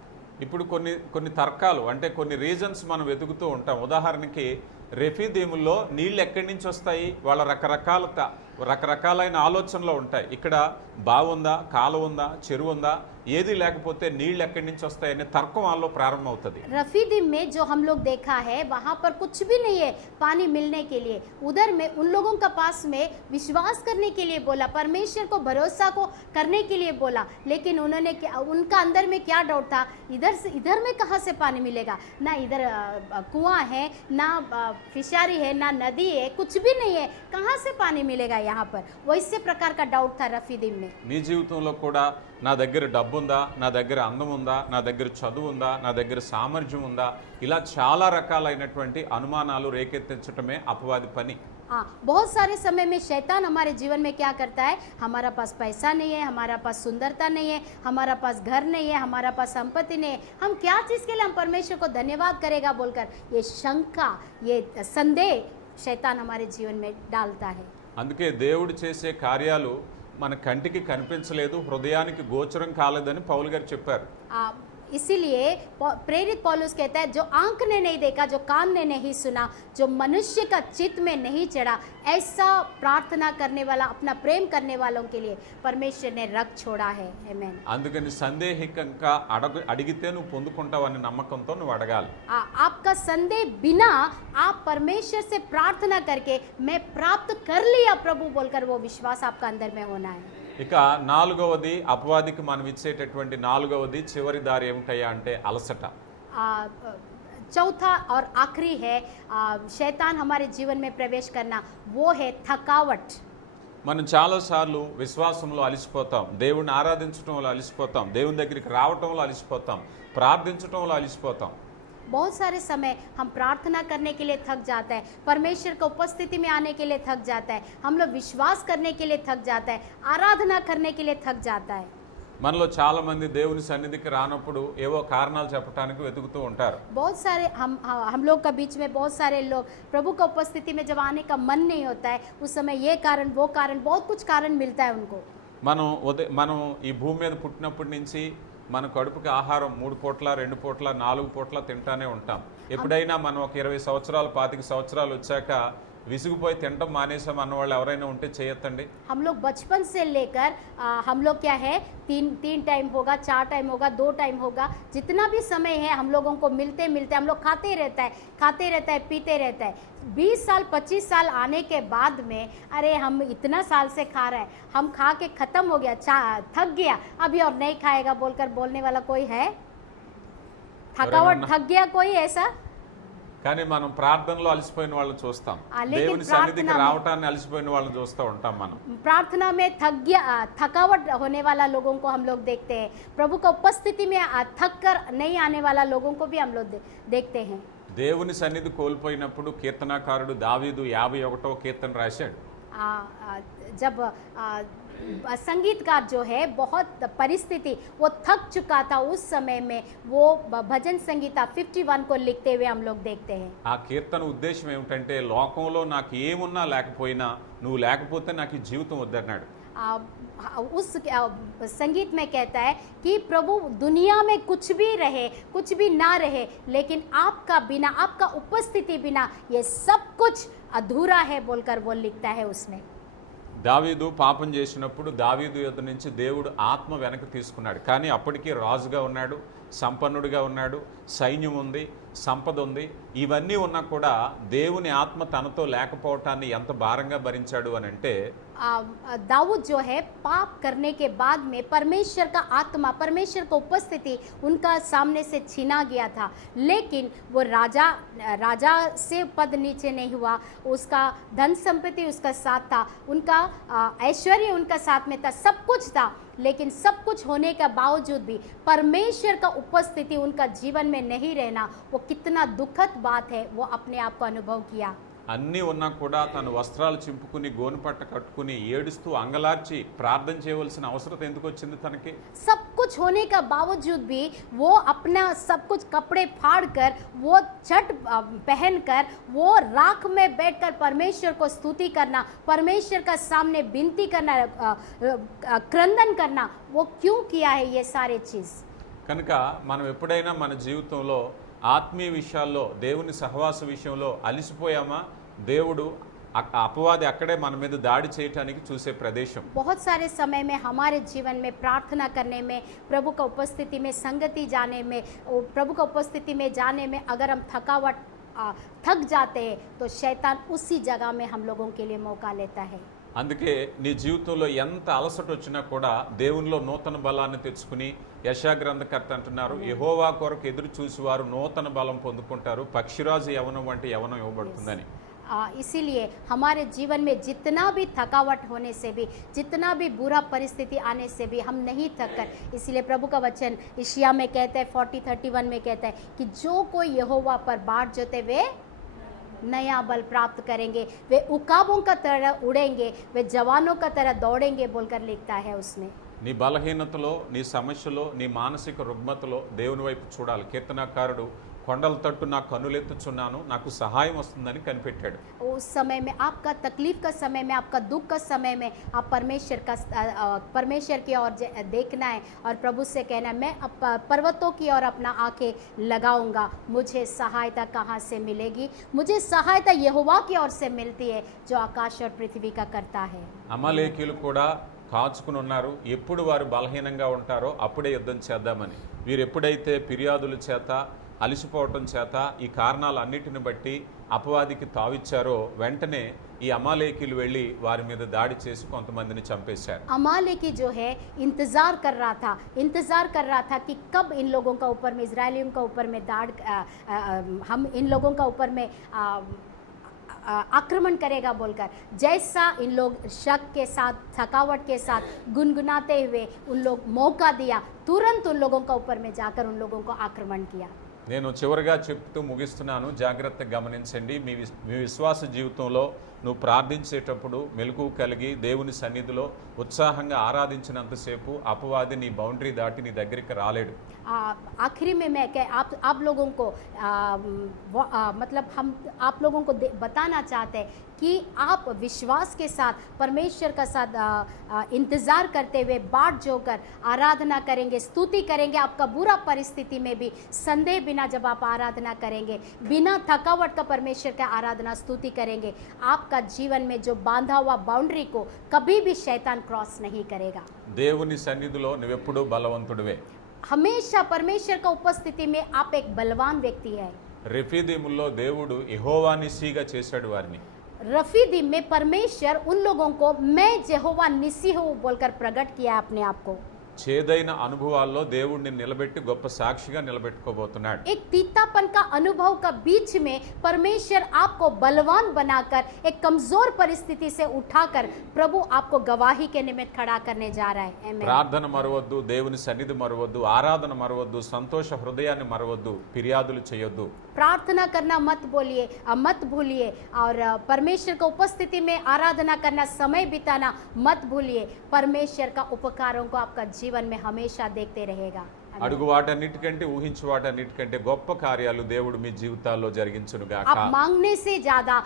ఇప్పుడు కొన్ని తర్కాలు అంటే కొన్ని రీజన్స్ మనం వెతుకుతూ ఉంటాం. ఉదాహరణకి రెఫీదీముల్లో నీళ్ళు ఎక్కడి నుంచి వస్తాయి? వాళ్ళ రకరకాలైన ఆలోచనలు ఉంటాయి. ఇక్కడ బావుందా, కాలువ ఉందా, చెరువు ఉందా, ఏది లేకపోతే నీళ్ళు ఎక్కడి నుంచి వస్తాయనే తర్కం వాళ్ళలో ప్రారంభమవుతుంది. रफीदीम में जो हम लोग देखा है वहाँ पर कुछ भी नहीं है पानी मिलने के लिए। उधर में उन लोगों का पास में विश्वास करने के लिए बोला, परमेश्वर को भरोसा को करने के लिए बोला, लेकिन उन्होंने उनका अंदर में क्या डाउट था, इधर में कहाँ से पानी मिलेगा? ना इधर कुआं है, ना फिशारी है, ना नदी है, कुछ भी नहीं है, कहाँ से पानी मिलेगा यहाँ पर? वो इसी प्रकार का डाउट था रफीदीम में। నీ జీవితంలో కూడా నా దగ్గర డబ్బు ఉందా, నా దగ్గర అందం ఉందా, నా దగ్గర చదువు ఉందా, నా దగ్గర సామర్థ్యం ఉందా, ఇలా చాలా రకాలైనటువంటి అనుమానాలు రేకెత్తించటమే అపవాది పని. हाँ, बहुत सारे समय में शैतान हमारे जीवन में क्या करता है, हमारा पास पैसा नहीं है, हमारा पास सुंदरता नहीं है, हमारा पास घर नहीं है, हमारा पास संपत्ति नहीं है, हम क्या चीज़ के लिए हम परमेश्वर को धन्यवाद करेगा बोलकर ये शंका, ये संदेह शैतान हमारे जीवन में डालता है। అందుకే దేవుడు చేసే కార్యాలు మన కంటికి కనిపించలేదు, హృదయానికి గోచరం కాలేదని పౌలు గారు చెప్పారు. इसीलिए प्रेरित पौलुस कहता है जो आंख ने नहीं देखा, जो कान ने नहीं सुना, जो मनुष्य का चित्त में नहीं चढ़ा, ऐसा प्रार्थना करने वाला, अपना प्रेम करने वालों के लिए परमेश्वर ने रख छोड़ा है। आमेन। అందుకని సందేహికంగా అడిగితే నువ్వు పొందుకుంటావని నమ్మకంతో నువ్వు అడగాలి. आपका संदेह बिना आप परमेश्वर से प्रार्थना करके मैं प्राप्त कर लिया प्रभु बोलकर वो विश्वास आपका अंदर में होना है। ఇక నాలుగవది, అపవాదికి మనం ఇచ్చేటటువంటి నాలుగవది చివరి దారి ఏమిటయ్యా అంటే అలసట. चौथा और आखिरी है शैतान हमारे जीवन में प्रवेश करना, वो है थकावट। మనం చాలాసార్లు విశ్వాసంలో అలసిపోతాం, దేవుణ్ణి ఆరాధించడంలో అలసిపోతాం, దేవుని దగ్గరికి రావటంలో అలసిపోతాం, ప్రార్థించటంలో అలసిపోతాం. बहुत सारे समय हम प्रार्थना करने के लिए थक जाता है, परमेश्वर की उपस्थिति में आने के लिए थक जाता है, हम लोग विश्वास करने के लिए थक जाता है, आराधना करने के लिए थक जाता है। మనలో చాలా మంది దేవుని సన్నిధికి రానప్పుడు ఏవో కారణాలు చెప్పడానికి వెతుకుతూ ఉంటారు. बहुत सारे हम लोग का बीच में बहुत सारे लोग प्रभु का उपस्थिति में जब आने का मन नहीं होता है, उस समय ये कारण वो कारण बहुत कुछ कारण मिलता है उनको। మనం ఈ భూమి మీద పుట్టినప్పటి నుంచి మన కడుపుకి ఆహారం 3 పూట్ల 2 పూట్ల 4 పూట్ల తింటానే ఉంటాం. ఎప్పుడైనా మనం ఒక 20 సంవత్సరాలు 25 సంవత్సరాలు వచ్చాక విసిగిపోయి తినడం మానేసాం అన్న వాళ్ళు ఎవరైనా ఉంటే చేయొద్దండి. हम लोग बचपन से लेकर हम लोग क्या है, तीन टाइम होगा, 4 टाइम होगा, 2 टाइम होगा, जितना भी समय है हम लोगों को मिलते हम लोग खाते रहता है पीते रहता है। 20 साल 25 साल आने के बाद में अरे हम इतना साल से खा रहे हैं, हम खा के खत्म हो गया, थक गया, अभी और नहीं खाएगा बोलकर बोलने वाला कोई है? थकावट थक गया कोई ऐसा? కానీ మనం ప్రార్థనలో అలసిపోయిన వాళ్ళని చూస్తాం, लेकिन దేవుని సన్నిధికి రావటాన్ని అలసిపోయిన వాళ్ళని చూస్తూ ఉంటాం. మనం प्रार्थना में थकावट होने वाला लोगों को हम लोग देखते हैं, प्रभु का उपस्थिति में थक कर नहीं आने वाला लोगों को भी हम लोग देखते हैं। దేవుని సన్నిధి కోల్పోయినప్పుడు కీర్తనాకారుడు దావీదు 51వ కీర్తన రాశాడు. जब संगीतकार जो है बहुत परिस्थिति वो थक चुका था, उस समय में वो भजन संगीता 51 को लिखते हुए हम लोग देखते हैं। ఆ కీర్తన ఉద్దేశం ఏమిటంటే లోకంలో నాకు ఏమున్నా లేకపోయినా నువ్వు లేకపోతే నాకు ఈ జీవితం వద్దన్నాడు. उस संगीत में कहता है कि प्रभु दुनिया में कुछ भी रहे कुछ भी ना रहे, लेकिन आपका बिना, आपका उपस्थिति बिना ये सब कुछ अधूरा है बोलकर वो लिखता है उसमें। దావీదు పాపం చేసినప్పుడు దావీదు యొద్ద నుంచి దేవుడు ఆత్మ వెనక్కి తీసుకున్నాడు. కానీ అప్పటికీ రాజుగా ఉన్నాడు, సంపన్నుడిగా ఉన్నాడు, సైన్యం ఉంది, సంపద ఉంది. ఇవన్నీ ఉన్నా కూడా దేవుని ఆత్మ తనతో లేకపోవటాన్ని ఎంత భారంగా భరించాడు అని అంటే, दाऊद जो है पाप करने के बाद में परमेश्वर का आत्मा, परमेश्वर की उपस्थिति उनका सामने से छीना गया था, लेकिन वो राजा से पद नीचे नहीं हुआ, उसका धन संपत्ति उसका साथ था, उनका ऐश्वर्य उनका साथ में था, सब कुछ था, लेकिन सब कुछ होने के बावजूद भी परमेश्वर का उपस्थिति उनका जीवन में नहीं रहना, वो कितना दुखद बात है, वो अपने आप को अनुभव किया। అన్నీ ఉన్నా కూడా తను వస్త్రాలు చింపుకుని గోనుపట్ట కట్టుకుని ఏడుస్తూ అంగలార్చి ప్రార్థన చేయవలసిన అవసరం ఎందుకు వచ్చింది తనకి? सब कुछ होने का बावजूद भी वो अपना सब कुछ कपड़े फाड़ कर, वो छठ पहनकर, वो राख में बैठकर परमेश्वर को स्तुति करना, परमेश्वर का सामने विनती करना, क्रंदन करना, वो क्यों किया है ये सारे चीज? కనుక మనం ఎప్పుడైనా మన జీవితంలో ఆత్మీయ విషయాల్లో దేవుని సహవాస విషయంలో అలిసిపోయామా, దేవుడు अपवादी अकड़े मन మీద దాడి చేయడానికి చూసే ప్రదేశం। बहुत सारे समय में हमारे जीवन में प्रार्थना करने में, प्रभु का उपस्थिति में संगति जाने में, प्रभु का उपस्थिति में जाने में अगर हम थक जाते हैं तो शैतान उसी जगह में हम लोगों के लिए मौका लेता है। అందుకే నీ జీవితంలో ఎంత అలసట వచ్చినా కూడా దేవునిలో నూతన బలాన్ని తెచ్చుకుని యెషయా గ్రంథకర్త అంటున్నారు, యెహోవా కొరకు ఎదురు చూసేవారు నూతన బలం పొందుకుంటారు, పక్షిరాజు యవనం వంటి యవనం ఇవ్వబడుతుందని। इसीलिए हमारे जीवन में जितना भी थकावट होने से भी, जितना भी बुरा परिस्थिति आने से भी हम नहीं थक कर, इसलिए प्रभु का वचन यशायाह में कहता है 40:31 में कहता है कि जो कोई यहोवा पर बाट जोते वे नया बल प्राप्त करेंगे, वे उकाबों का तरह उड़ेंगे, वे जवानों का तरह दौड़ेंगे बोलकर लिखता है उसमें। నీ బలహీనతలో, నీ సమస్యలో, నీ మానసిక రుగ్మతలో దేవుని వైపు చూడాలి। కీర్తనకారుడు కొండల తట్టు నా కన్నులెత్తుచున్నాను, నాకు సహాయం వస్తుందని కనిపెట్టాడు। उस समय में, आपका तकलीफ का समय में, आपका दुख का समय में आप परमेश्वर की ओर देखना है और प्रभु से कहना है, मैं पर्वतों की ओर अपना आंखें लगाऊंगा, मुझे सहायता कहाँ से मिलेगी? मुझे सहायता यहोवा की ओर से मिलती है जो आकाश और पृथ्वी का करता है। అమలేకీయులు కూడా కాచుకుని ఉన్నారు, ఎప్పుడు వారు బలహీనంగా ఉంటారో అప్పుడే యుద్ధం చేద్దామని। వీరు ఎప్పుడైతే ఫిర్యాదుల చేత అలసిపోవటం చేత ఈ కారణాలన్నిటిని బట్టి అపవాదికి తావిచ్చారో వెంటనే ఈ అమాలేకీలు వెళ్ళి వారి మీద దాడి చేసి కొంతమందిని చంపేశారు. अमालेकी जो है इंतज़ार कर रहा था कि कब इन लोगों का ऊपर में, इजरायलियों का ऊपर में हम इन लोगों का ऊपर में आक्रमण करेगा बोलकर, जैसा इन लोग शक के साथ, थकावट के साथ गुनगुनाते हुए उन लोग मौका दिया, तुरंत उन लोगों का ऊपर में जाकर उन लोगों को आक्रमण किया. నేను చివరిగా చెప్తూ ముగిస్తున్నాను, జాగ్రత్తగా గమనించండి. మీ విశ్వాస జీవితంలో నువ్వు ప్రార్థించేటప్పుడు మెలకువ కలిగి దేవుని సన్నిధిలో ఉత్సాహంగా ఆరాధించినంతసేపు అపవాది నీ బౌండరీ దాటి నీ దగ్గరికి రాలేడు. आखिरी में मैं आप लोगों को मतलब हम आप लोगों को बताना चाहते हैं कि आप विश्वास के साथ परमेश्वर का साथ इंतज़ार करते हुए बाट जोकर आराधना करेंगे, स्तुति करेंगे. आपका बुरा परिस्थिति में भी संदेह बिना जब आप आराधना करेंगे, बिना थकावट का परमेश्वर का आराधना स्तुति करेंगे, आपका जीवन में जो बांधा हुआ बाउंड्री को कभी भी शैतान क्रॉस नहीं करेगा. దేవుని సన్నిధిలో నువ్వెప్పుడూ బలవంతుడివే. हमेशा परमेश्वर का उपस्थिति में आप एक बलवान व्यक्ति है. రెఫీదీముల్లో దేవుడు యెహోవా నిస్సీగా చేశాడు వారిని. रफीदीम में परमेश्वर उन लोगों को मैं यहोवा निसी हूँ बोलकर प्रकट किया अपने आप को. చేదైన అనుభవాల్లో దేవుడిని నిలబెట్టి గొప్ప సాక్షిగా నిలబెట్టుకోబోతున్నాడు. एक तीतापन का अनुभव का बीच में परमेश्वर आपको बलवान बनाकर एक कमजोर परिस्थिति से उठाकर प्रभु आपको गवाही के निमित्त खड़ा करने जा रहा है. आमीन. ప్రార్థన మరవద్దు, దేవుని సన్నిధి మరవద్దు, ఆరాధన మరవద్దు, సంతోష హృదయాన్ని మరవద్దు, ఫిర్యాదులు చేయొద్దు. प्रार्थना करना मत भूलिए और परमेश्वर की उपस्थिति में आराधना करना, समय बिताना मत भूलिए. परमेश्वर का उपकारों को आपका जीवन में हमेशा देखते रहेगा. అడుగు వాటన్నిటికంటే, ఊహించు వాటన్నిటికంటే గొప్ప కార్యాలు దేవుడు మీ జీవితాల్లో జరిగించును గాక. आप मांगने से ज्यादा,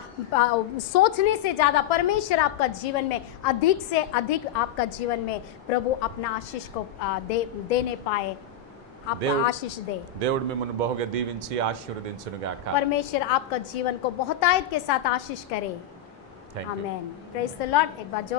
सोचने से ज्यादा परमेश्वर आपका जीवन में अधिक से अधिक आपका जीवन में प्रभु अपना आशीष को देने पाए, आपका आशीष दे. దేవుడు మిమ్మల్ని బహుగా దీవించి ఆశీర్వదించును గాక. परमेश्वर आपका जीवन को बहुतायत के साथ आशीष करे. Thank you. आमीन. Praise the Lord. एक बार